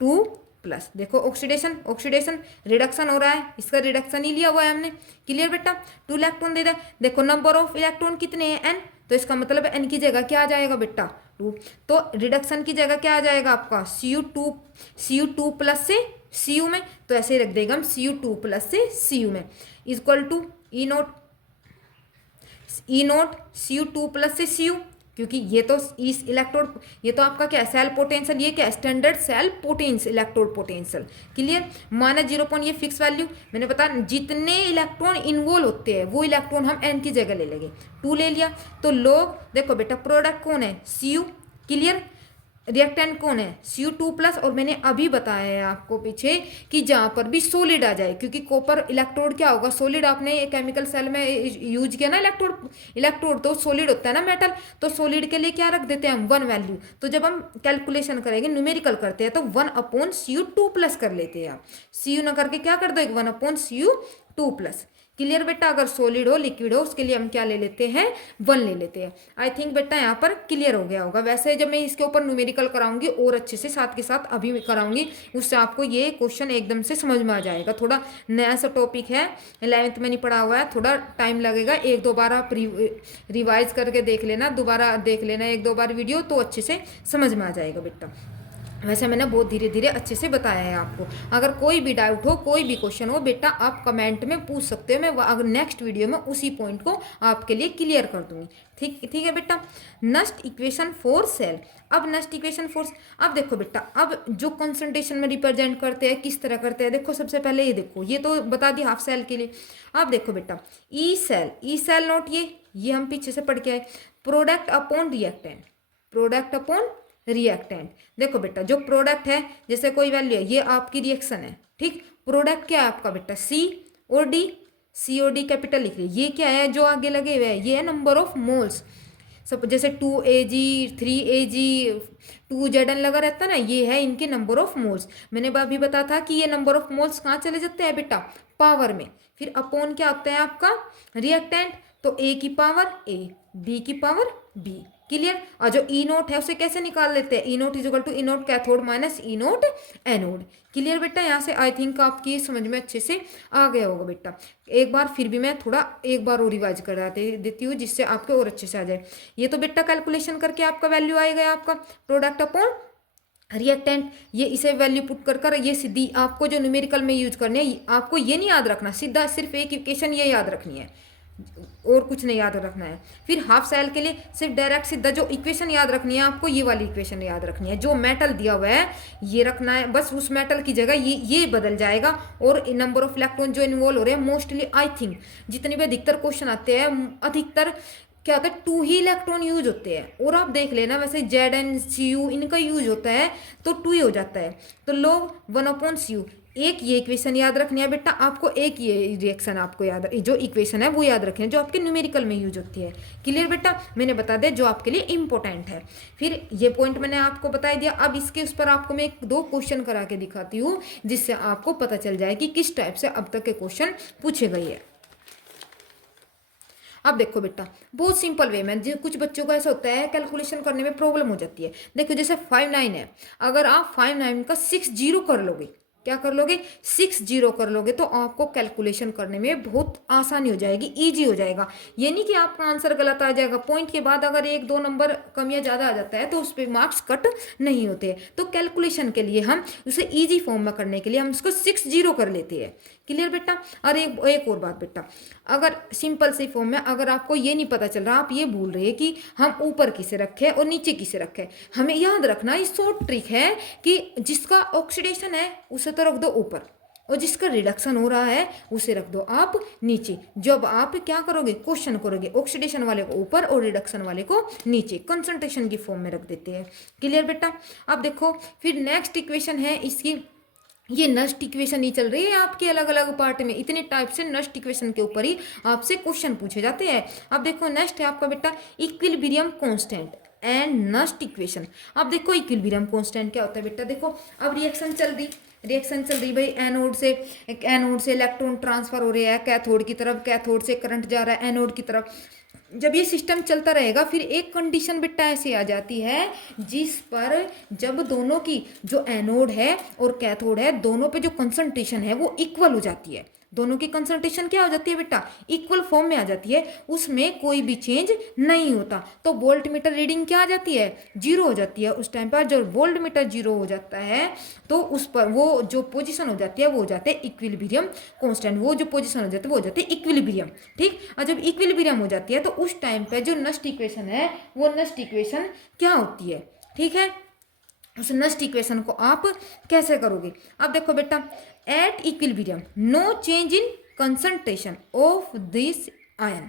2 प्लस। देखो ऑक्सीडेशन, ऑक्सीडेशन रिडक्शन हो रहा है, इसका रिडक्शन ही लिया हुआ है हमने। क्लियर बेटा, 2 इलेक्ट्रॉन दे दिया। देखो नंबर ऑफ इलेक्ट्रॉन कितने हैं n, तो इसका मतलब n की जगह क्या आ जाएगा बेटा 2। तो रिडक्शन की जगह क्या आ जाएगा आपका Cu2 प्लस से Cu में, तो ऐसे ही रख देगा हम Cu2 प्लस से Cu में equal to E naught Cu2 plus से Cu, क्योंकि ये तो इस इलेक्ट्रोड, ये तो आपका क्या सेल पोटेंशियल, ये क्या standard cell potential electrode potential. Clear, minus 0. ये फिक्स वैल्यू मैंने बता, जितने इलेक्ट्रॉन इन्वॉल्व होते हैं वो इलेक्ट्रॉन हम n की जगह ले लेंगे, 2 ले लिया। तो लोग देखो बेटा प्रोडक्ट कौन है Cu, क्लियर, रिएक्टेंट कौन है Cu2 प्लस। और मैंने अभी बताया है आपको पीछे कि जहाँ पर भी सॉलिड आ जाए, क्योंकि कॉपर इलेक्ट्रोड क्या होगा, सॉलिड आपने केमिकल सेल में यूज किया ना इलेक्ट्रोड तो सॉलिड होता है ना मेटल, तो सॉलिड के लिए क्या रख देते हैं हम 1 वैल्यू। तो जब हम कैलकुलेशन करेंगे न्यूमेरिकल करते हैं तो 1 अपॉन Cu2 प्लस कर लेते हैं आप, Cu ना करके क्या कर दो 1 अपॉन Cu2 प्लस। क्लियर बेटा, अगर सॉलिड हो लिक्विड हो उसके लिए हम क्या ले लेते हैं 1 ले लेते हैं। आई थिंक बेटा यहाँ पर क्लियर हो गया होगा। वैसे जब मैं इसके ऊपर न्यूमेरिकल कराऊंगी और अच्छे से साथ के साथ अभी कराऊंगी, उससे आपको ये क्वेश्चन एकदम से समझ में आ जाएगा। थोड़ा नया सा टॉपिक है, 11th में नहीं पढ़ा हुआ है, थोड़ा टाइम लगेगा। 1-2 बार आप रिवाइज करके देख लेना, दोबारा देख लेना 1-2 बार वीडियो, तो अच्छे से समझ में आ जाएगा बेटा। वैसे मैंने बहुत धीरे धीरे अच्छे से बताया है आपको। अगर कोई भी डाउट हो, कोई भी क्वेश्चन हो बेटा, आप कमेंट में पूछ सकते हो। मैं अगर नेक्स्ट वीडियो में उसी पॉइंट को आपके लिए क्लियर कर दूंगी। ठीक ठीक है बेटा। Next equation for sale. अब नेक्स्ट इक्वेशन फॉर, अब देखो बेटा, अब जो कंसंट्रेशन में रिप्रेजेंट करते हैं किस तरह करते हैं, देखो सबसे पहले ये देखो, ये तो बता दिया हाफ सेल के लिए। अब देखो बेटा, ई सेल नोट, ये हम पीछे से पढ़ के आए। Product upon reactant, product upon reactant. देखो बेटा, जो प्रोडक्ट है, जैसे कोई वैल्यू है, ये आपकी रिएक्शन है, ठीक। प्रोडक्ट क्या है आपका बेटा, सी और डी, सी और डी कैपिटल लिख रही है। ये क्या है जो आगे लगे हुए हैं, ये है नंबर ऑफ मोल्स। सब जैसे 2 Ag 3 Ag 2 Zn लगा रहता है ना, ये है इनके नंबर ऑफ मोल्स। मैंने अभी बताया था कि ये नंबर ऑफ मोल्स कहाँ चले जाते हैं बेटा, पावर में। फिर अपॉन क्या होता है आपका रिएक्टेंट, तो ए की पावर ए, बी की पावर बी। क्लियर। और जो ई नोट है उसे कैसे निकाल लेते हैं, E naught is equal to E naught cathode minus E naught anode. Clear बेटा। यहाँ से आई थिंक आपकी समझ में अच्छे से आ गया होगा बेटा। एक बार फिर भी मैं थोड़ा एक बार और रिवाइज करा देती हूँ, जिससे आपके और अच्छे से आ जाए। ये तो बेटा कैलकुलेशन करके आपका वैल्यू आएगा आपका प्रोडक्ट अपॉन रिएक्टेंट। ये इसे वैल्यू पुट कर ये सीधी आपको जो न्यूमेरिकल में यूज करनी है, आपको ये नहीं याद रखना, सीधा सिर्फ एक इक्वेशन ये याद रखनी है और कुछ नहीं याद रखना है। फिर हाफ सेल के लिए सिर्फ डायरेक्ट सीधा जो इक्वेशन याद रखनी है आपको, ये वाली इक्वेशन याद रखनी है। जो मेटल दिया हुआ है ये रखना है, बस उस मेटल की जगह ये बदल जाएगा। और नंबर ऑफ इलेक्ट्रॉन जो इन्वॉल्व हो रहे हैं, मोस्टली आई थिंक जितने भी अधिकतर क्वेश्चन आते हैं, अधिकतर क्या होता है 2 ही इलेक्ट्रॉन यूज होते हैं। और आप देख लेना, वैसे Zn Cu इनका यूज होता है तो 2 ही हो जाता है। तो log 1/cu, एक ये इक्वेशन याद रखनी है बेटा आपको, एक ये रिएक्शन आपको याद, जो इक्वेशन है वो याद रखनी है, जो आपके न्यूमेरिकल में यूज होती है। क्लियर बेटा। मैंने बता दिया जो आपके लिए इंपॉर्टेंट है। फिर ये पॉइंट मैंने आपको बता दिया। अब इसके उस पर आपको मैं 2 क्वेश्चन करा के दिखाती हूँ, जिससे आपको पता चल जाए कि किस टाइप से अब तक के क्वेश्चन पूछे गए हैं। अब देखो बेटा, बहुत सिंपल वे में, जो कुछ बच्चों को ऐसा होता है कैलकुलेशन करने में प्रॉब्लम हो जाती है। देखो जैसे 5/9 है, अगर आप 5/9 का 6 0 कर लोगे, क्या कर लोगे, 6 0 कर लोगे, तो आपको कैलकुलेशन करने में बहुत आसानी हो जाएगी, इजी हो जाएगा। ये नहीं कि आपका आंसर गलत आ जाएगा। पॉइंट के बाद अगर 1-2 नंबर कम या ज़्यादा आ जाता है तो उस पर मार्क्स कट नहीं होते। तो कैलकुलेशन के लिए हम उसे ईजी फॉर्म में करने के लिए हम उसको 6 0 कर लेते हैं। क्लियर बेटा। और एक और बात बेटा, अगर सिंपल सी फॉर्म में अगर आपको ये नहीं पता चल रहा, आप ये भूल रहे हैं कि हम ऊपर किसे रखें और नीचे किसे रखें, हमें याद रखना ये शॉर्ट ट्रिक है कि जिसका ऑक्सीडेशन है उसे तो रख दो ऊपर, और जिसका रिडक्शन हो रहा है उसे रख दो आप नीचे। जब आप क्या करोगे, क्वेश्चन करोगे, ऑक्सीडेशन वाले को ऊपर और रिडक्शन वाले को नीचे, कंसंट्रेशन की फॉर्म में रख देते हैं। क्लियर बेटा। अब देखो फिर नेक्स्ट इक्वेशन है इसकी, ये नस्ट इक्वेशन ही चल रही है आपके अलग अलग पार्ट में। इतने टाइप से नस्ट इक्वेशन के ऊपर ही आपसे क्वेश्चन पूछे जाते हैं। अब देखो नेक्स्ट है आपका बेटा equilibrium constant and Nernst equation. अब देखो इक्विलिब्रियम कांस्टेंट क्या होता है बेटा, देखो अब रिएक्शन चल रही भाई, एनोड से इलेक्ट्रॉन ट्रांसफर हो रहा है कैथोड की तरफ, कैथोड से करंट जा रहा है एनोड की तरफ। जब ये सिस्टम चलता रहेगा, फिर एक कंडीशन बेटा ऐसी आ जाती है जिस पर जब दोनों की जो एनोड है और कैथोड है, दोनों पे जो कंसंट्रेशन है वो इक्वल हो जाती है। दोनों की कंसंट्रेशन क्या हो जाती है बेटा, इक्वल फॉर्म में आ जाती है, उसमें कोई भी चेंज नहीं होता। तो वोल्ट मीटर रीडिंग क्या आ जाती है, 0 हो जाती है। उस टाइम पर जब वोल्ट मीटर 0 हो जाता है तो उस पर वो जो पोजीशन हो जाती है वो हो जाते हैं इक्विलिब्रियम कांस्टेंट, वो जो पोजीशन हो जाती है वो हो जाती है इक्विलिब्रियम। ठीक। और जब इक्विलिब्रियम हो जाती है तो उस टाइम पे जो नस्ट इक्वेशन है वो नस्ट इक्वेशन क्या होती है, ठीक है। उस नस्ट इक्वेशन को आप कैसे करोगे, अब देखो बेटा, at equilibrium no change in concentration of this ion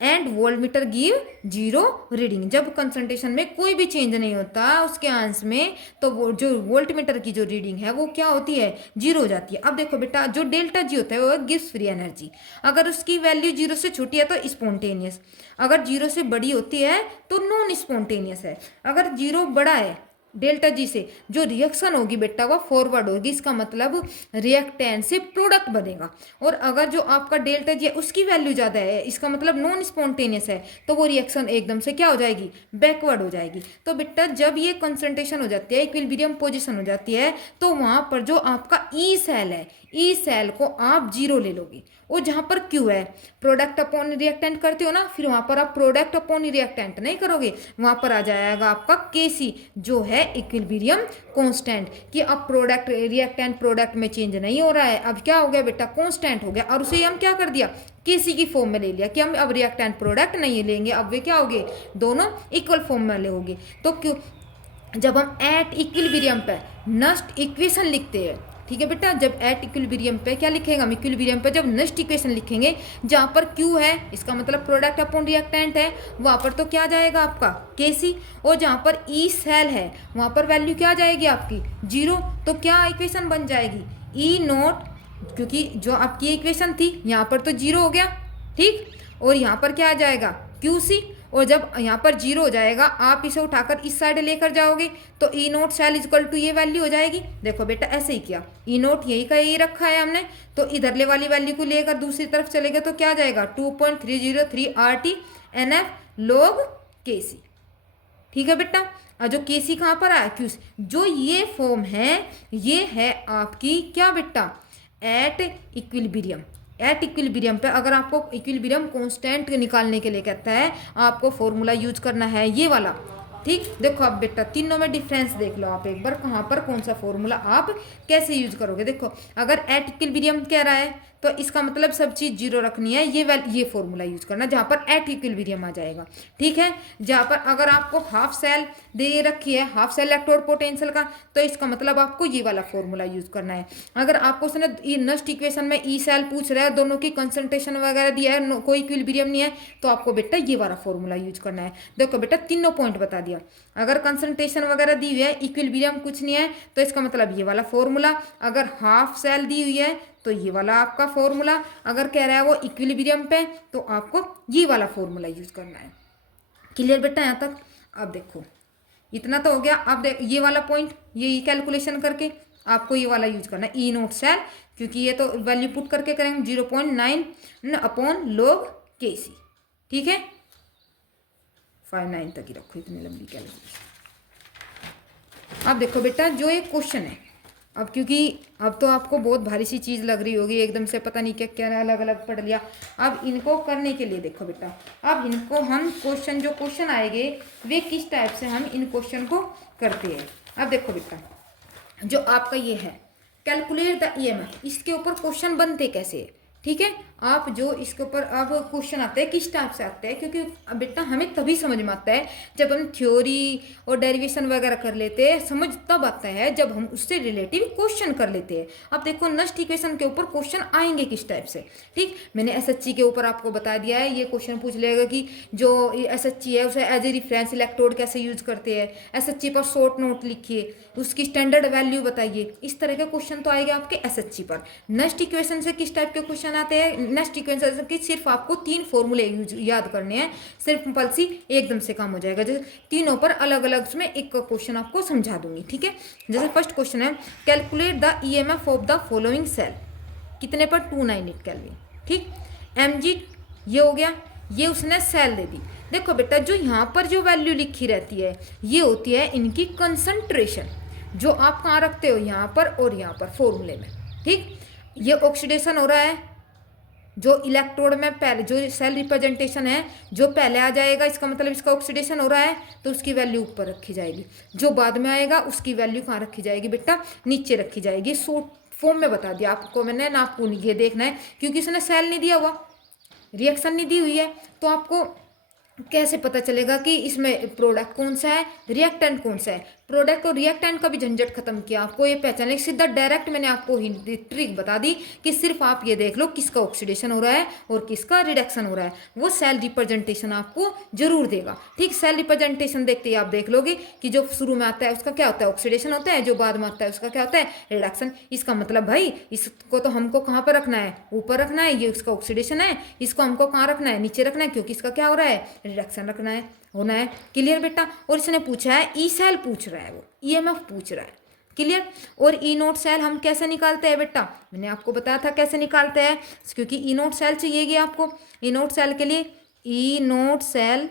and voltmeter give 0 reading. जब कंसंट्रेशन में कोई भी चेंज नहीं होता उसके आंस में, तो वो जो वोल्टमीटर की जो रीडिंग है वो क्या होती है, 0 हो जाती है। अब देखो बेटा, जो डेल्टा जी होता है वो गिव्स फ्री एनर्जी। अगर उसकी वैल्यू 0 से छोटी है तो स्पॉन्टेनियस, अगर 0 से बड़ी होती है तो नॉन स्पॉन्टेनियस है। अगर 0 बड़ा है डेल्टा जी से, जो रिएक्शन होगी बेटा वो फॉरवर्ड होगी, इसका मतलब रिएक्टेंट से प्रोडक्ट बनेगा। और अगर जो आपका डेल्टा जी है उसकी वैल्यू ज़्यादा है, इसका मतलब नॉन स्पॉन्टेनियस है, तो वो रिएक्शन एकदम से क्या हो जाएगी, बैकवर्ड हो जाएगी। तो बेटा जब ये कंसंट्रेशन हो जाती है, इक्विलिब्रियम पोजीशन हो जाती है, तो वहाँ पर जो आपका ई सेल है, ई सेल को आप जीरो ले लोगे, और जहाँ पर क्यू है प्रोडक्ट अपॉन रिएक्टेंट करते हो ना, फिर वहाँ पर आप प्रोडक्ट अपॉन रिएक्टेंट नहीं करोगे, वहाँ पर आ जाएगा आपका केसी जो है इक्विलिब्रियम कांस्टेंट, कि अब प्रोडक्ट रिएक्टेंट प्रोडक्ट में चेंज नहीं हो रहा है, अब क्या हो गया बेटा कांस्टेंट हो गया, और उसे हम क्या कर दिया केसी की फॉर्म में ले लिया, कि हम अब रिएक्टेंट प्रोडक्ट नहीं लेंगे, अब वे क्या हो गए दोनों इक्वल फॉर्म में ले होंगे। तो क्यों जब हम एट इक्विलिब्रियम पे नस्ट इक्वेशन लिखते हैं, ठीक है बेटा, जब एट इक्विलिब्रियम पे क्या लिखेंगे हम इक्विलिब्रियम पे जब नस्ट इक्वेशन लिखेंगे, जहाँ पर क्यू है इसका मतलब प्रोडक्ट अपॉन रिएक्टेंट है, वहाँ पर तो क्या जाएगा आपका केसी, और जहाँ पर ई सेल है वहाँ पर वैल्यू क्या जाएगी आपकी जीरो, तो क्या इक्वेशन बन जाएगी ई नोट, क्योंकि जो आपकी इक्वेशन थी यहाँ पर तो जीरो हो गया, ठीक, और यहाँ पर क्या आ जाएगा क्यू सी, और जब यहाँ पर जीरो हो जाएगा आप इसे उठाकर इस साइड लेकर जाओगे तो ई नोट सेल इजक्वल टू ये वैल्यू हो जाएगी। देखो बेटा ऐसे ही किया, ई नोट यही का यही रखा है हमने, तो इधरले वाली वैल्यू को लेकर दूसरी तरफ चलेगा तो क्या जाएगा 2.303 RT NF log KC, ठीक है बेटा। और जो केसी कहाँ पर आया क्यू, जो ये फॉर्म है ये है आपकी क्या बेटा एट इक्विलिब्रियम, एट इक्विलिब्रियम पे अगर आपको इक्विलिब्रियम कांस्टेंट निकालने के लिए कहता है आपको फॉर्मूला यूज करना है ये वाला, ठीक। देखो अब बेटा तीनों में डिफरेंस देख लो आप एक बार, कहाँ पर कौन सा फॉर्मूला आप कैसे यूज करोगे। देखो अगर एट इक्विलिब्रियम कह रहा है तो इसका मतलब सब चीज़ जीरो रखनी है, ये फॉर्मूला यूज करना जहाँ पर एट इक्विलिब्रियम आ जाएगा, ठीक है। जहाँ पर अगर आपको हाफ सेल दे रखी है, हाफ सेल इलेक्ट्रोड पोटेंशियल का, तो इसका मतलब आपको ये वाला फॉर्मूला यूज करना है। अगर आपको उसने नस्ट इक्वेशन में ई सेल पूछ रहा है, दोनों की कंसंट्रेशन वगैरह दिया है, कोई इक्विलिब्रियम नहीं है, तो आपको बेटा ये वाला फॉर्मूला यूज करना है। देखो बेटा तीनों पॉइंट बता दिया, अगर कंसंट्रेशन वगैरह दी हुई है, इक्विलिब्रियम कुछ नहीं है, तो इसका मतलब ये वाला फॉर्मूला, अगर हाफ सेल दी हुई है तो ये वाला आपका फॉर्मूला, अगर कह रहा है वो इक्विलिब्रियम पे तो आपको ये वाला फॉर्मूला यूज करना है। क्लियर बेटा यहाँ तक। अब देखो इतना तो हो गया, अब देख ये वाला पॉइंट ये कैलकुलेशन करके आपको ये वाला यूज करना है ई नोट सेल, क्योंकि ये तो वैल्यू पुट करके करेंगे 0.9 अपॉन log KC, ठीक है 59 तक ही रखो, इतनी लंबी कैलकुलेशन। अब देखो बेटा जो एक क्वेश्चन है, अब क्योंकि अब तो आपको बहुत भारी सी चीज़ लग रही होगी, एकदम से पता नहीं क्या क्या अलग अलग पढ़ लिया। अब इनको करने के लिए देखो बेटा, अब इनको हम क्वेश्चन जो क्वेश्चन आएंगे वे किस टाइप से हम इन क्वेश्चन को करते हैं। अब देखो बेटा जो आपका ये है कैलकुलेट द EMF, इसके ऊपर क्वेश्चन बनते कैसे है, ठीक है। आप जो इसके ऊपर अब क्वेश्चन आते हैं किस टाइप से आते हैं, क्योंकि बेटा हमें तभी समझ में आता है जब हम थ्योरी और डेरिवेशन वगैरह कर लेते हैं, समझ तब आता है जब हम उससे रिलेटिव क्वेश्चन कर लेते हैं। अब देखो नस्ट इक्वेशन के ऊपर क्वेश्चन आएंगे किस टाइप से, ठीक। मैंने SHG के ऊपर आपको बता दिया है, ये क्वेश्चन पूछ लेगा कि जो SHG है उसे एज ए रिफरेंस इलेक्ट्रोड कैसे यूज करते हैं, SHG पर शॉर्ट नोट लिखिए, उसकी स्टैंडर्ड वैल्यू बताइए, इस तरह के क्वेश्चन तो आएगा आपके SHG पर। नस्ट इक्वेशन से किस टाइप के क्वेश्चन आते हैं, नेक्स्ट इक्वेशन की सिर्फ आपको 3 फॉर्मूले याद करने हैं, सिर्फ पल्सी एकदम से काम हो जाएगा। जैसे तीनों पर अलग अलग उसमें एक क्वेश्चन आपको समझा दूंगी, ठीक है। जैसे फर्स्ट क्वेश्चन है calculate the EMF of the following cell, कितने पर 298 केल्विन, ठीक। mg ये हो गया, ये उसने सेल दे दी। देखो बेटा जो यहाँ पर जो वैल्यू लिखी रहती है ये होती है इनकी कंसंट्रेशन, जो आप कहाँ रखते हो यहाँ पर और यहाँ पर फॉर्मूले में, ठीक। ये ऑक्सीडेशन हो रहा है, जो इलेक्ट्रोड में पहले जो सेल रिप्रेजेंटेशन है जो पहले आ जाएगा इसका मतलब इसका ऑक्सीडेशन हो रहा है तो उसकी वैल्यू ऊपर रखी जाएगी, जो बाद में आएगा उसकी वैल्यू कहाँ रखी जाएगी बेटा नीचे रखी जाएगी। शॉर्ट फॉर्म में बता दिया आपको मैंने ना, आपको ये देखना है क्योंकि इसने सेल नहीं दिया हुआ, रिएक्शन नहीं दी हुई है, तो आपको कैसे पता चलेगा कि इसमें प्रोडक्ट कौन सा है रिएक्टेंट कौन सा है। प्रोडक्ट और रिएक्टेंट का भी झंझट खत्म किया, आपको ये पहचानने सीधा डायरेक्ट मैंने आपको ट्रिक बता दी कि सिर्फ आप ये देख लो किसका ऑक्सीडेशन हो रहा है और किसका रिडक्शन हो रहा है, वो सेल रिप्रेजेंटेशन आपको जरूर देगा, ठीक। सेल रिप्रेजेंटेशन देखते ही आप देख लोगे कि जो शुरू में आता है उसका क्या होता है ऑक्सीडेशन होता है, जो बाद में आता है उसका क्या होता है रिडक्शन। इसका मतलब भाई इसको तो हमको कहाँ पर रखना है ऊपर रखना है, ये उसका ऑक्सीडेशन है, इसको हमको कहाँ रखना है नीचे रखना है, क्योंकि इसका क्या हो रहा है रिडक्शन रखना है होना है। क्लियर बेटा। और इसने पूछा है ई सेल पूछ रहा है, वो EMF पूछ रहा है, क्लियर। और ई नोट सेल हम कैसे निकालते हैं बेटा, मैंने आपको बताया था कैसे निकालते हैं, क्योंकि ई नोट सेल चाहिए आपको। ई नोट सेल के लिए ई नोट सेल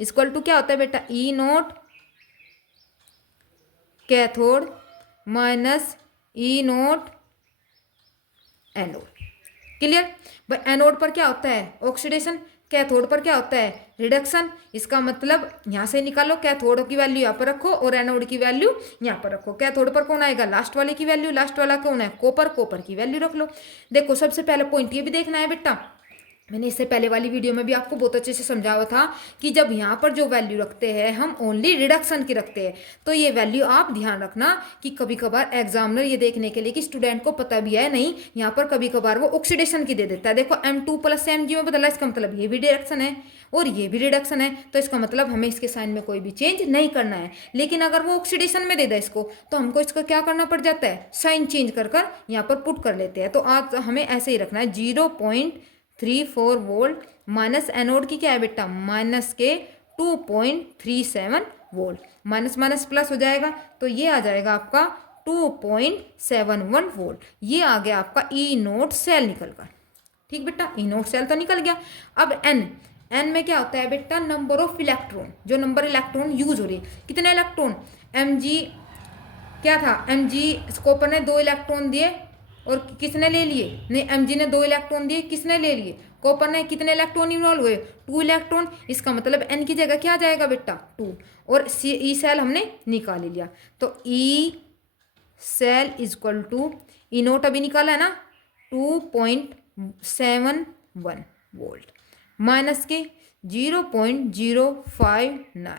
इक्वल टू क्या होता है बेटा ई naught cathode minus E naught anode. Clear भाई। एनोड पर क्या होता है ऑक्सीडेशन, कैथोड पर क्या होता है रिडक्शन। इसका मतलब यहाँ से निकालो, कैथोड की वैल्यू यहाँ पर रखो और एनोड की वैल्यू यहाँ पर रखो। कैथोड पर कौन आएगा लास्ट वाले की वैल्यू, लास्ट वाला कौन है कॉपर, कॉपर की वैल्यू रख लो। देखो सबसे पहले पॉइंट ये भी देखना है बेटा, मैंने इससे पहले वाली वीडियो में भी आपको बहुत अच्छे से समझाया था कि जब यहाँ पर जो वैल्यू रखते हैं हम ओनली रिडक्शन की रखते हैं, तो ये वैल्यू आप ध्यान रखना कि कभी कभार एग्जामिनर ये देखने के लिए कि स्टूडेंट को पता भी है नहीं, यहाँ पर कभी कभार वो ऑक्सीडेशन की दे देता है। देखो M2 + Mg में बदला, इसका मतलब ये भी रिडक्शन है और ये भी रिडक्शन है, तो इसका मतलब हमें इसके साइन में कोई भी चेंज नहीं करना है। लेकिन अगर वो ऑक्सीडेशन में दे दे इसको, तो हमको इसका क्या करना पड़ जाता है साइन चेंज कर कर यहाँ पर पुट कर लेते हैं। तो आज हमें ऐसे ही रखना है 0.34 वोल्ट माइनस एनोड की क्या है बेटा माइनस के 2.37 वोल्ट, माइनस माइनस प्लस हो जाएगा तो ये आ जाएगा आपका 2.71 वोल्ट। ये आ गया आपका ई नोट सेल निकल कर। ठीक बेटा, ई नोट सेल तो निकल गया। अब एन में क्या होता है बेटा नंबर ऑफ इलेक्ट्रॉन, जो नंबर इलेक्ट्रॉन यूज हो रही है, कितने इलेक्ट्रॉन Mg क्या था Mg कॉपर ने 2 इलेक्ट्रॉन दिए और किसने ले लिए, नहीं Mg ने 2 इलेक्ट्रॉन दिए, किसने ले लिए कॉपर ने, कितने इलेक्ट्रॉन इन्वॉल्व हुए 2 इलेक्ट्रॉन। इसका मतलब n की जगह क्या आ जाएगा बेटा 2 और ई सेल हमने निकाल लिया। तो E cell is equal to E naught अभी निकाला है ना 2.71 वोल्ट माइनस के 0.059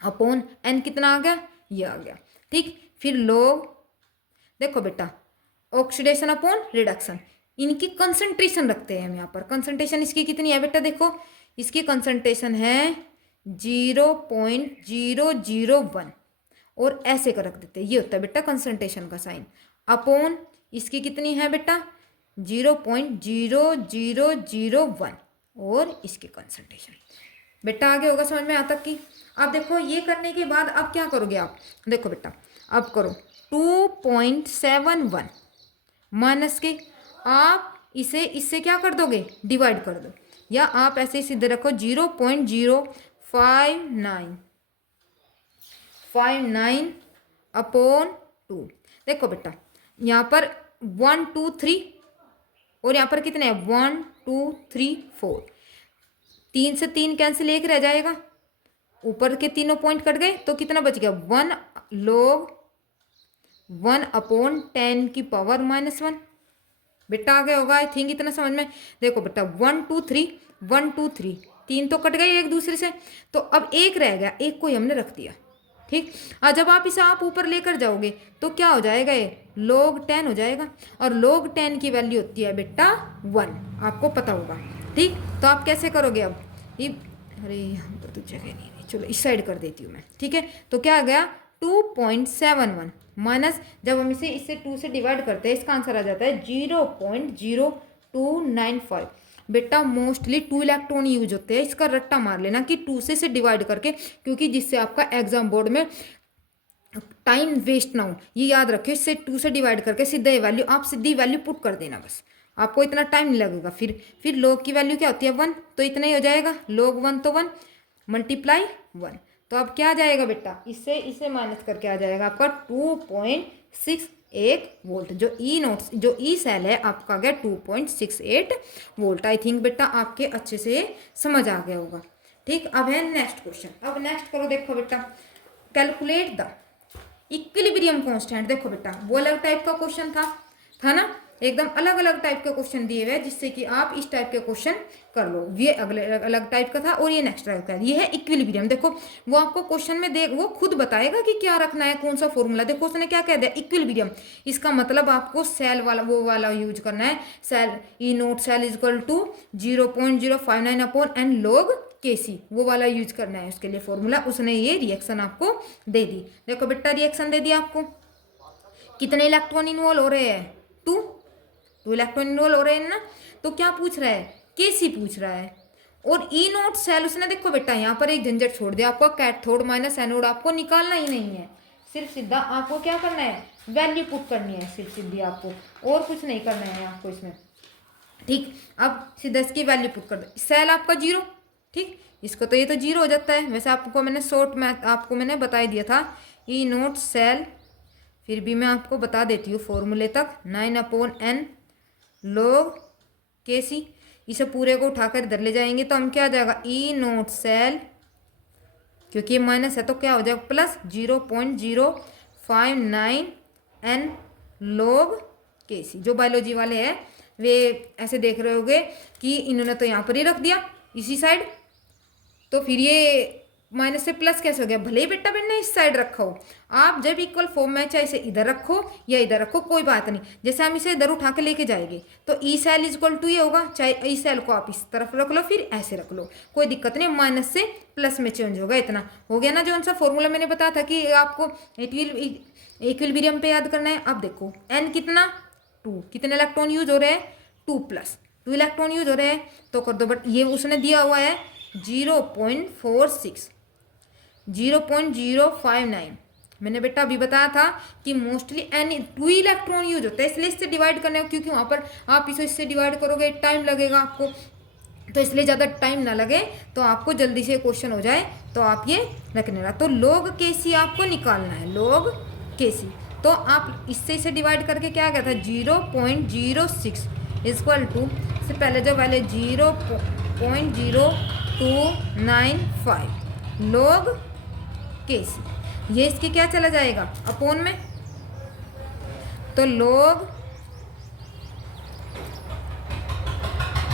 अपॉन एन कितना आ गया ये आ गया। ठीक, फिर लोग देखो बेटा ऑक्सीडेशन अपॉन रिडक्शन, इनकी कंसंट्रेशन रखते हैं हम यहाँ पर। कंसंट्रेशन इसकी कितनी है बेटा, देखो इसकी कंसंट्रेशन है 0.001 और ऐसे का रख देते हैं, ये होता है बेटा कंसंट्रेशन का साइन, अपॉन इसकी कितनी है बेटा 0.0001 और इसकी कंसंट्रेशन। बेटा आगे होगा समझ में यहाँ तक की। अब देखो ये करने के बाद अब क्या करोगे आप, देखो बेटा अब करो 2.71 माइनस के, आप इसे इससे क्या कर दोगे डिवाइड कर दो, या आप ऐसे सीधे रखो 0.059 अपॉन 2। देखो बेटा यहाँ पर 1 2 3 और यहाँ पर कितने हैं 1 2 3 4, 3 से 3 कैंसिल, एक रह जाएगा, ऊपर के तीनों पॉइंट कट गए तो कितना बच गया 1 log 1 अपॉन 10 की पावर -1। बेटा आ गया होगा आई थिंक इतना समझ में। देखो बेटा 1 2 3 1 2 3 3 तो कट गए एक दूसरे से, तो अब एक रह गया, एक को ही हमने रख दिया। ठीक, और जब आप इसे आप ऊपर लेकर जाओगे तो क्या हो जाएगा ये log 10 हो जाएगा, और log 10 की वैल्यू होती है बेटा 1, आपको पता होगा। ठीक, तो आप कैसे करोगे अब ये, अरे यहाँ पर तो जगह नहीं, चलो इस साइड कर देती हूँ मैं। ठीक है, तो क्या आ गया 2.71 माइनस, जब हम इसे इससे 2 से डिवाइड करते हैं इसका आंसर आ जाता है 0.0295। बेटा मोस्टली 2 इलेक्ट्रॉन यूज होते हैं, इसका रट्टा मार लेना कि 2 से डिवाइड करके, क्योंकि जिससे आपका एग्जाम बोर्ड में टाइम वेस्ट ना हो, ये याद रखिए। इससे 2 से डिवाइड करके सीधा ये वैल्यू, आप सीधी वैल्यू पुट कर देना बस, आपको इतना टाइम नहीं लगेगा। फिर log की वैल्यू क्या होती है 1, तो इतना ही हो जाएगा log 1 तो 1 मल्टीप्लाई 1, तो अब क्या आ जाएगा बेटा इससे इसे माइनस करके आ जाएगा आपका 2.68 वोल्ट। जो ई सेल है आपका आ गया 2.68 वोल्ट। आई थिंक बेटा आपके अच्छे से समझ आ गया होगा। ठीक, अब है नेक्स्ट क्वेश्चन। अब नेक्स्ट करो, देखो बेटा कैलकुलेट द इक्विलिब्रियम कांस्टेंट। देखो बेटा वो अलग टाइप का क्वेश्चन था ना, एकदम अलग अलग टाइप के क्वेश्चन दिए हुए जिससे कि आप इस टाइप के क्वेश्चन कर लो। ये अलग टाइप का था और ये नेक्स्ट टाइप का है। ये है इक्विलिब्रियम। देखो वो आपको क्वेश्चन में वो खुद बताएगा कि क्या रखना है, कौन सा फॉर्मूला। देखो उसने क्या कह दिया इक्विलिब्रियम, इसका मतलब आपको सेल वाला वो वाला यूज करना है, cell E naught cell is equal to 0.059 upon N log Kc, वो वाला यूज करना है उसके लिए फॉर्मूला। उसने ये रिएक्शन आपको दे दी। देखो बेटा रिएक्शन दे दिया आपको, कितने इलेक्ट्रॉन इन्वॉल्व हो रहे हैं 2 इलेक्ट्रॉन इन्वॉल्व हो रहे हैं ना, तो क्या पूछ रहा है Kc पूछ रहा है। और ई नोट सेल उसने देखो बेटा यहाँ पर एक झंझट छोड़ दिया, आपको कैथोड माइनस एनोड आपको निकालना ही नहीं है, सिर्फ सीधा आपको क्या करना है वैल्यू पुट करनी है, सिर्फ सीधी आपको, और कुछ नहीं करना है आपको इसमें। ठीक, अब सीधा इसकी वैल्यू पुट कर दो, सेल आपका 0। ठीक, इसको तो ये तो 0 हो जाता है। वैसे आपको मैंने शॉर्ट में आपको मैंने बता दिया था ई नोट सेल, फिर भी मैं आपको बता देती हूँ फॉर्मूले तक 9/n log के सी। इसे पूरे को उठाकर इधर ले जाएंगे तो हम क्या आ जाएगा ई नोट सेल, क्योंकि ये माइनस है तो क्या हो जाएगा प्लस 0.059 n log के सी। जो बायोलॉजी वाले हैं वे ऐसे देख रहे होंगे कि इन्होंने तो यहाँ पर ही रख दिया इसी साइड, तो फिर ये माइनस से प्लस कैसे हो गया, भले ही बेटा मैंने इस साइड रखा हो। आप जब इक्वल फॉर्म में चाहे इसे इधर रखो या इधर रखो कोई बात नहीं। जैसे हम इसे इधर उठा के लेके जाएंगे तो E cell is equal to ये होगा, चाहे ई सेल को आप इस तरफ रख लो फिर ऐसे रख लो, कोई दिक्कत नहीं, माइनस से प्लस में चेंज होगा। इतना हो गया ना जो उनसा फॉर्मूला मैंने बताया था कि आपको इक्विलिब्रियम पे याद करना है। अब देखो एन कितना 2, कितने इलेक्ट्रॉन यूज हो रहे हैं 2 + 2 इलेक्ट्रॉन यूज हो रहे हैं तो कर दो। बट ये उसने दिया हुआ है 0.46 0.059। मैंने बेटा अभी बताया था कि मोस्टली एन 2 इलेक्ट्रॉन यूज होता है, इसलिए इससे डिवाइड करने का, क्योंकि वहाँ पर आप इसे इससे डिवाइड करोगे टाइम लगेगा आपको, तो इसलिए ज़्यादा टाइम ना लगे तो आपको जल्दी से क्वेश्चन हो जाए तो आप ये रखने रहा। तो log के सी आपको निकालना है, log के सी। तो आप इससे इसे डिवाइड करके क्या गया था 0.06 इक्वल टू से पहले जो पहले 0.0295 log के सी, ये इसके क्या चला जाएगा अपोन में, तो log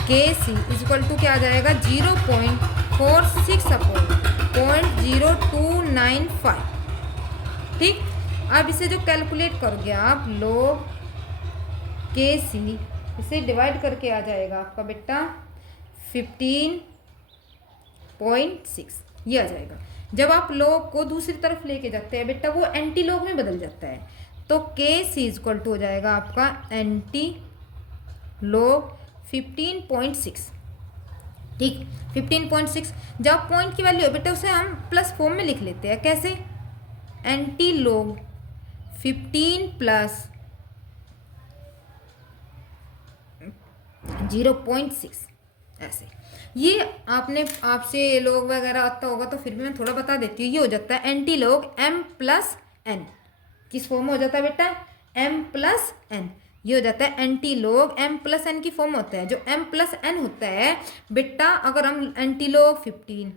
के सी इक्वल टू क्या आ जाएगा 0.46 अपॉन 0.0295। ठीक, अब इसे जो कैलकुलेट करोगे आप log के सी, इसे डिवाइड करके आ जाएगा आपका बेटा 15.6 ये आ जाएगा। जब आप log को दूसरी तरफ लेके जाते हैं बेटा वो एंटी log में बदल जाता है, तो के सी इक्वल टू हो जाएगा आपका एंटी log 15.6। ठीक, 15.6। जब पॉइंट की वैल्यू है बेटा उसे हम प्लस फॉर्म में लिख लेते हैं, कैसे एंटी log 15 + 0.6 ऐसे। ये आपने आपसे log वगैरह आता होगा तो फिर भी मैं थोड़ा बता देती हूँ। ये हो जाता है एंटी log m + n, किस फॉर्म में हो जाता है बेटा m + n, ये हो जाता है एंटी log m + n की फॉर्म होता है। जो m + n होता है बेटा, अगर हम anti log 15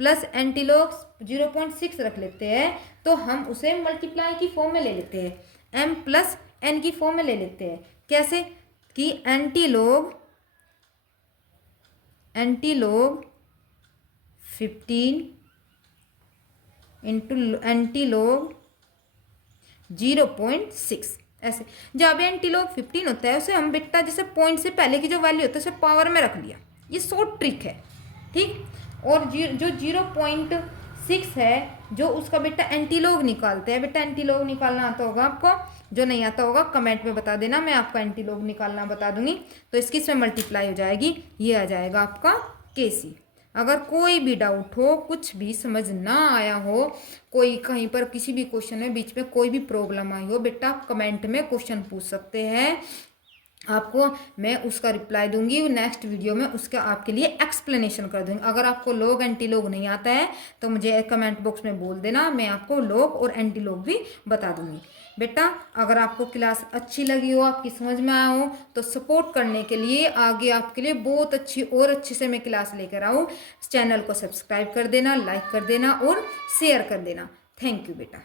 plus anti log 0.6 रख लेते हैं तो हम उसे मल्टीप्लाई की फॉर्म में ले लेते हैं, m + n की फॉर्म में ले लेते हैं। कैसे कि anti log 15 into anti log 0.6 ऐसे। जब एंटी log 15 होता है उसे हम बेटा जैसे पॉइंट से पहले की जो वैल्यू होता है उसे पावर में रख लिया, ये शॉर्ट ट्रिक है। ठीक, और जो 0.6 है जो उसका बेटा एंटी log निकालते हैं। बेटा एंटी log निकालना आता होगा आपको, जो नहीं आता होगा कमेंट में बता देना, मैं आपका एंटी log निकालना बता दूंगी। तो इसकी इसमें मल्टीप्लाई हो जाएगी, ये आ जाएगा आपका के सी। अगर कोई भी डाउट हो, कुछ भी समझ ना आया हो, कोई कहीं पर किसी भी क्वेश्चन में बीच में कोई भी प्रॉब्लम आई हो बेटा, आप कमेंट में क्वेश्चन पूछ सकते हैं, आपको मैं उसका रिप्लाई दूंगी नेक्स्ट वीडियो में, उसका आपके लिए एक्सप्लेनेशन कर दूंगी। अगर आपको log एंटी log नहीं आता है तो मुझे कमेंट बॉक्स में बोल देना, मैं आपको log और एंटी log भी बता दूंगी। बेटा अगर आपको क्लास अच्छी लगी हो, आपकी समझ में आया हो, तो सपोर्ट करने के लिए आगे आपके लिए बहुत अच्छी और अच्छे से मैं क्लास लेकर आऊँ। चैनल को सब्सक्राइब कर देना, लाइक कर देना और शेयर कर देना। थैंक यू बेटा।